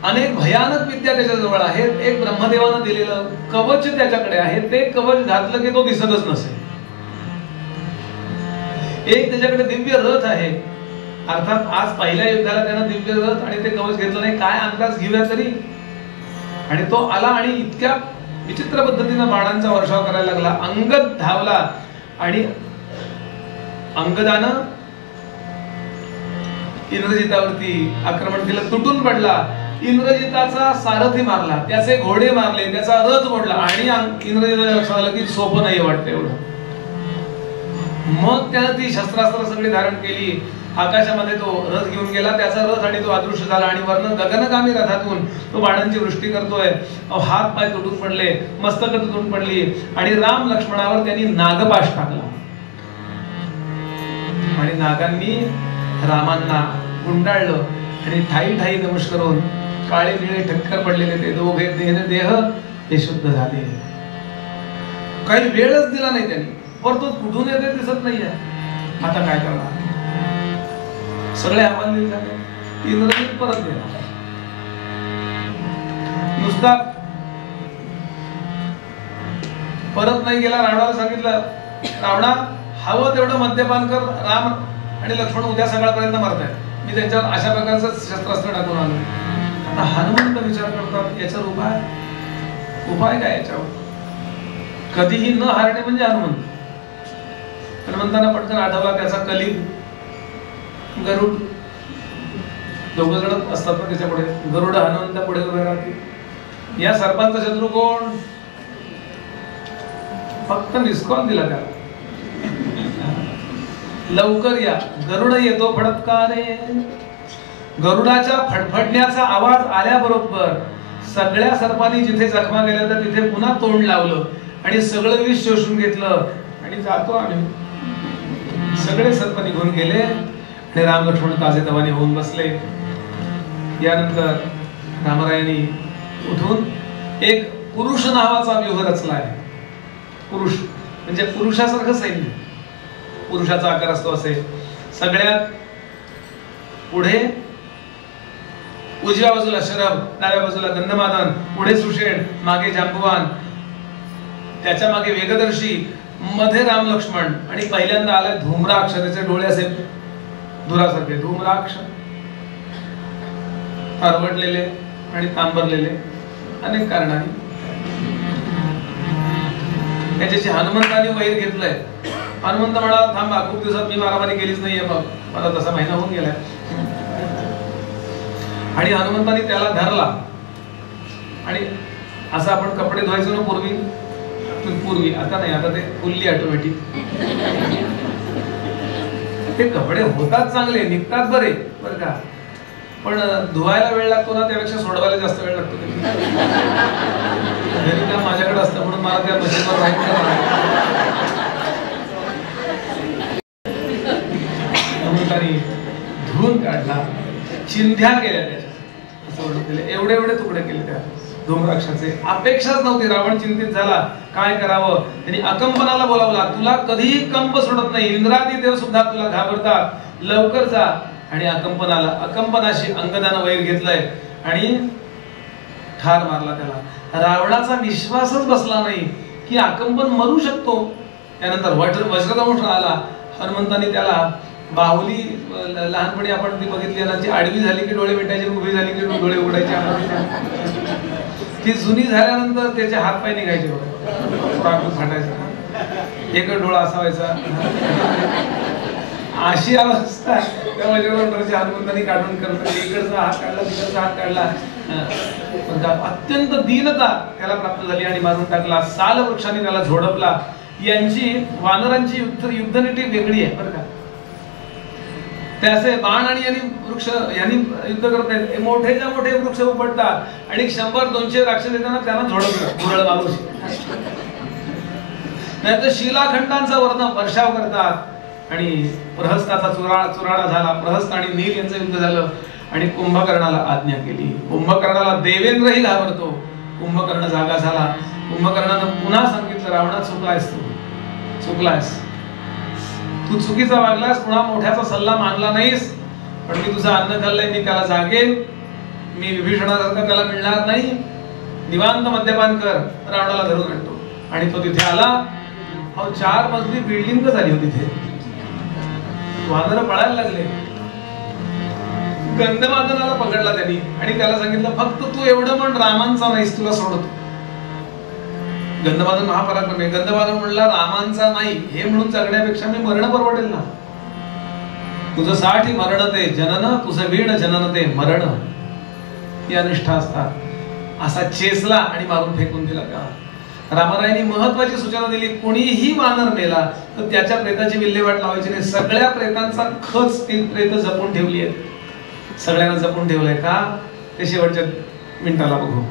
अनेक भयानक विद्या त्याच्याजवळ आहेत. एक ब्रह्मदेवानं दिलेलं कवच त्याच्याकडे आहे. ते कवच घातलं की तो दिसतच नसेल. एक त्याच्याकडे दिव्य रथ आहे. अर्थात आज पहिल्या युद्धाला त्यानं दिव्य रथ आणि ते कवच घेतलं नाही. काय अंदाज घेऊया तरी. आणि तो आला आणि इतक्या विचित्र पद्धतीनं बाणांचा वर्षाव करायला लागला. अंगद धावला आणि अंगदानं इंद्रजितावरती आक्रमण केलं. तुटून पडला. इंद्रजिताचा सारथी मारला. त्याचे घोडे मारले. त्याचा रथ मोडला. आणि इंद्रजिताच्या लक्षात आलं की सोपं नाही वाटतं एवढं. मग त्यानं ती शस्त्रास्त्र सगळी धारण केली. आकाशामध्ये तो रथ घेऊन गेला. त्याचा रथ आणि तो अदृश्य झाला. आणि वर्ण गगनगामी रथातून तो बाणांची वृष्टी करतोय. हात पाय तुटून पडले. मस्तक तुटून पडली. आणि राम लक्ष्मणावर त्यांनी नागपाश टाकला. आणि नागांनी रामांना गुंडाळलं आणि ठाई ठाई दंश करून काळे निळे ठक्कर पडलेले ते दोघे देह हे शुद्ध झाले. काही वेळच दिला नाही त्यांनी. पर तो कुठून येते दिसत नाहीये. आता काय करणार. सगळे हवालदिल झाले. इंद्रजित परत गेला. नुसता परत नाही गेला. रावणाला सांगितलं रावणा हवं तेवढं मद्यपान कर. राम आणि लक्ष्मण उद्या सकाळपर्यंत मरतायत. मी त्यांच्यावर अशा प्रकारचं शस्त्रास्त्र टाकून आलो. आता हनुमंत विचार करतात याच्यावर उपाय काय याच्यावर. कधीही न हारणे म्हणजे हनुमंत. हनुमंतांना पटकन आठवला त्याचा कलिंग गरुड. दोघ जण असतात ना त्याच्या पुढे. गरुड हनुमंता पुढे उभे राहतील. या सर्पांचा शत्रू कोण. फक्त मिसकॉल दिला त्याला. लवकर या. गरुड येतो फडतकारे. गरुडाच्या फडफडण्याचा आवाज आल्याबरोबर सगळ्या सर्पांनी जिथे जखमा गेल्या होत्या तिथे पुन्हा तोंड लावलं आणि सगळं विष शोषून घेतलं. आणि जातो आम्ही. सगळे सर्प निघून गेले आणि राम लक्ष्मण ताजेतवाने होऊन बसले. यानंतर रामरायांनी उठून एक पुरुष नावाचा व्यूह रचला आहे. पुरुष म्हणजे पुरुषासारखं सैन्य. पुरुषाचा आकार असतो असे. सगळ्यात पुढे उजव्या बाजूला शरभ, डाव्या बाजूला गंधमादन, पुढे सुषेण, मागे जांबुवान, त्याच्या मागे वेगदर्शी, मध्ये राम लक्ष्मण आणि पहिल्यांदा आलाय धूम्राक्ष. त्याचे डोळे असे धुरासारखे. धूम्राक्ष परवडलेले आणि तांबरलेले अनेक कारणांनी. त्याच्याशी हनुमंतांनी वैर घेतलंय. हनुमंत म्हणाला थांबा खूप दिवसात मी मारामारी केलीच नाहीये. मग मला तसा महिना होऊन गेलाय. आणि हनुमंतांनी त्याला धरला. आणि असं आपण कपडे धुवायचो ना पूर्वी. आता नाही. आता ते फुल्ली ऑटोमॅटिक. ते कपडे होतात चांगले, निघतात बरे बरं का. पण धुवायला वेळ लागतो ना त्यापेक्षा सोडवायला जास्त वेळ लागतो. घरी काम माझ्याकडे असतं म्हणून मला त्या मशीनवर धुवून काढला. चिंध्या केल्या त्याच्या. एवढे तुकडे केले त्या धूम्राक्षाचे. अपेक्षाच नव्हती. रावण चिंतित झाला. काय करावं. त्यांनी अकंपनाला बोलावला. तुला कधीही कंप सोडत नाही. इंद्रादी देव सुद्धा तुला घाबरतात. लवकर जा. आणि अकंपनाशी अंगदानं वैर घेतलंय आणि ठार मारला त्याला. रावणाचा विश्वासच बसला नाही की अकंपन मरू शकतो. त्यानंतर वज्रदंश आला. हनुमंतांनी त्याला बाहुली लहानपणी आपण ती बघितली ना, ती आडवी झाली की डोळे मिटायचे, उभी झाली की डोळे उघडायचे. ती जुनी झाल्यानंतर त्याचे हात पाय निघायचे फाटायचा. एकच डोळा असावायचा. अशी अवस्था त्या वज्रदंशाची हनुमंतांनी काढून करतो. इकडचा हात काढला, तिकडचा हात काढला. अत्यंत दीनता त्याला प्राप्त झाली आणि मारून टाकला. साल वृक्षाने त्याला झोडपला. यांची वानरांची युद्धनीती वेगळी आहे बरं का. ते असे बाण आणि यांनी युद्ध करत नाहीत. मोठेच्या मोठे वृक्ष उपटतात आणि 100-200 राक्षस येताना त्यांना झोडपतात गुरळ मारूशी. नाही तर शिलाखंडांचा वर्षाव करतात आणि प्रहस्ताचा चुराडा झाला. प्रहस्त आणि नील यांचं युद्ध झालं आणि कुंभकर्णाला आज्ञा केली. कुंभकर्णाला देवेंद्रही घाबरतो. कुंभकर्ण जागा झाला. कुंभकर्णानं पुन्हा सांगितलं, रावणा चुकलायस, तू चुकीचा वागलास, पुन्हा मोठ्याचा सल्ला मानला नाहीस, पण मी तुझं अन्न खाल्लंय, मी त्याला जागेन, मी विभीषणासारखा त्याला मिळणार नाही, निवांत मद्यपान कर. रावणाला धरून आणतो आणि तो तिथे आला. 4 मजली बिल्डिंग झाली होती तिथे. वानर पळायला लागले. गंधमादनाला पकडला त्यांनी आणि त्याला सांगितलं, फक्त तू एवढं पण रामांचा नाहीस, तुला सोडतो. गंधमादन महापराक्रम आहे. गंधमादन म्हणला, रामांचा नाही हे म्हणून जगण्यापेक्षा मी मरण परवडेल ना. तुझं साठी मरण ते जनन, तुझं वीण जनन ते मरण, ही अनिष्ठा असतात. असा चेसला आणि मारून फेकून दिला. का रामरायांनी महत्वाची सूचना दिली, कोणीही वानर मेला तर त्याच्या प्रेताची विल्हेवाट लावायची नाही. सगळ्या प्रेतांचा खच ती प्रेत जपून ठेवली आहेत. सगळ्यांना जपून ठेवलंय का ते शेवटच्या मिनिटाला बघू.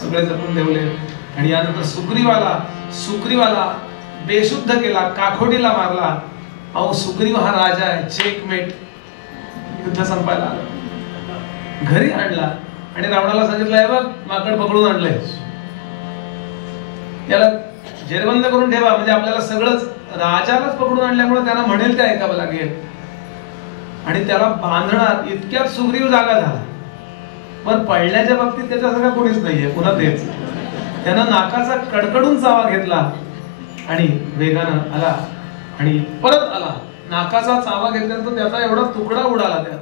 सगळे जपून ठेवले. आणि यानंतर सुग्रीवाला बेशुद्ध केला, काखोडीला मारला. अहो सुग्रीव हा राजा आहे. चेकमेट. युद्ध संपायला आलं. घरी आणला आणि रावणाला सांगितलं, हे बघ माकड पकडून आणलंय, याला जेरबंद करून ठेवा, म्हणजे आपल्याला सगळंच राजालाच पकडून आणल्यामुळे त्यांना म्हणेल ते ऐकावं लागेल. आणि त्याला बांधणार. इतक्यात सुग्रीव जागा झाला. पण पळण्याच्या बाबतीत त्याच्यासारखा कोणीच नाहीये. पुन्हा तेच, त्यानं नाकाचा कडकडून चावा घेतला आणि वेगानं आला आणि परत आला. नाकाचा चावा घेतल्यानंतर त्याचा एवढा तुकडा उडाला त्या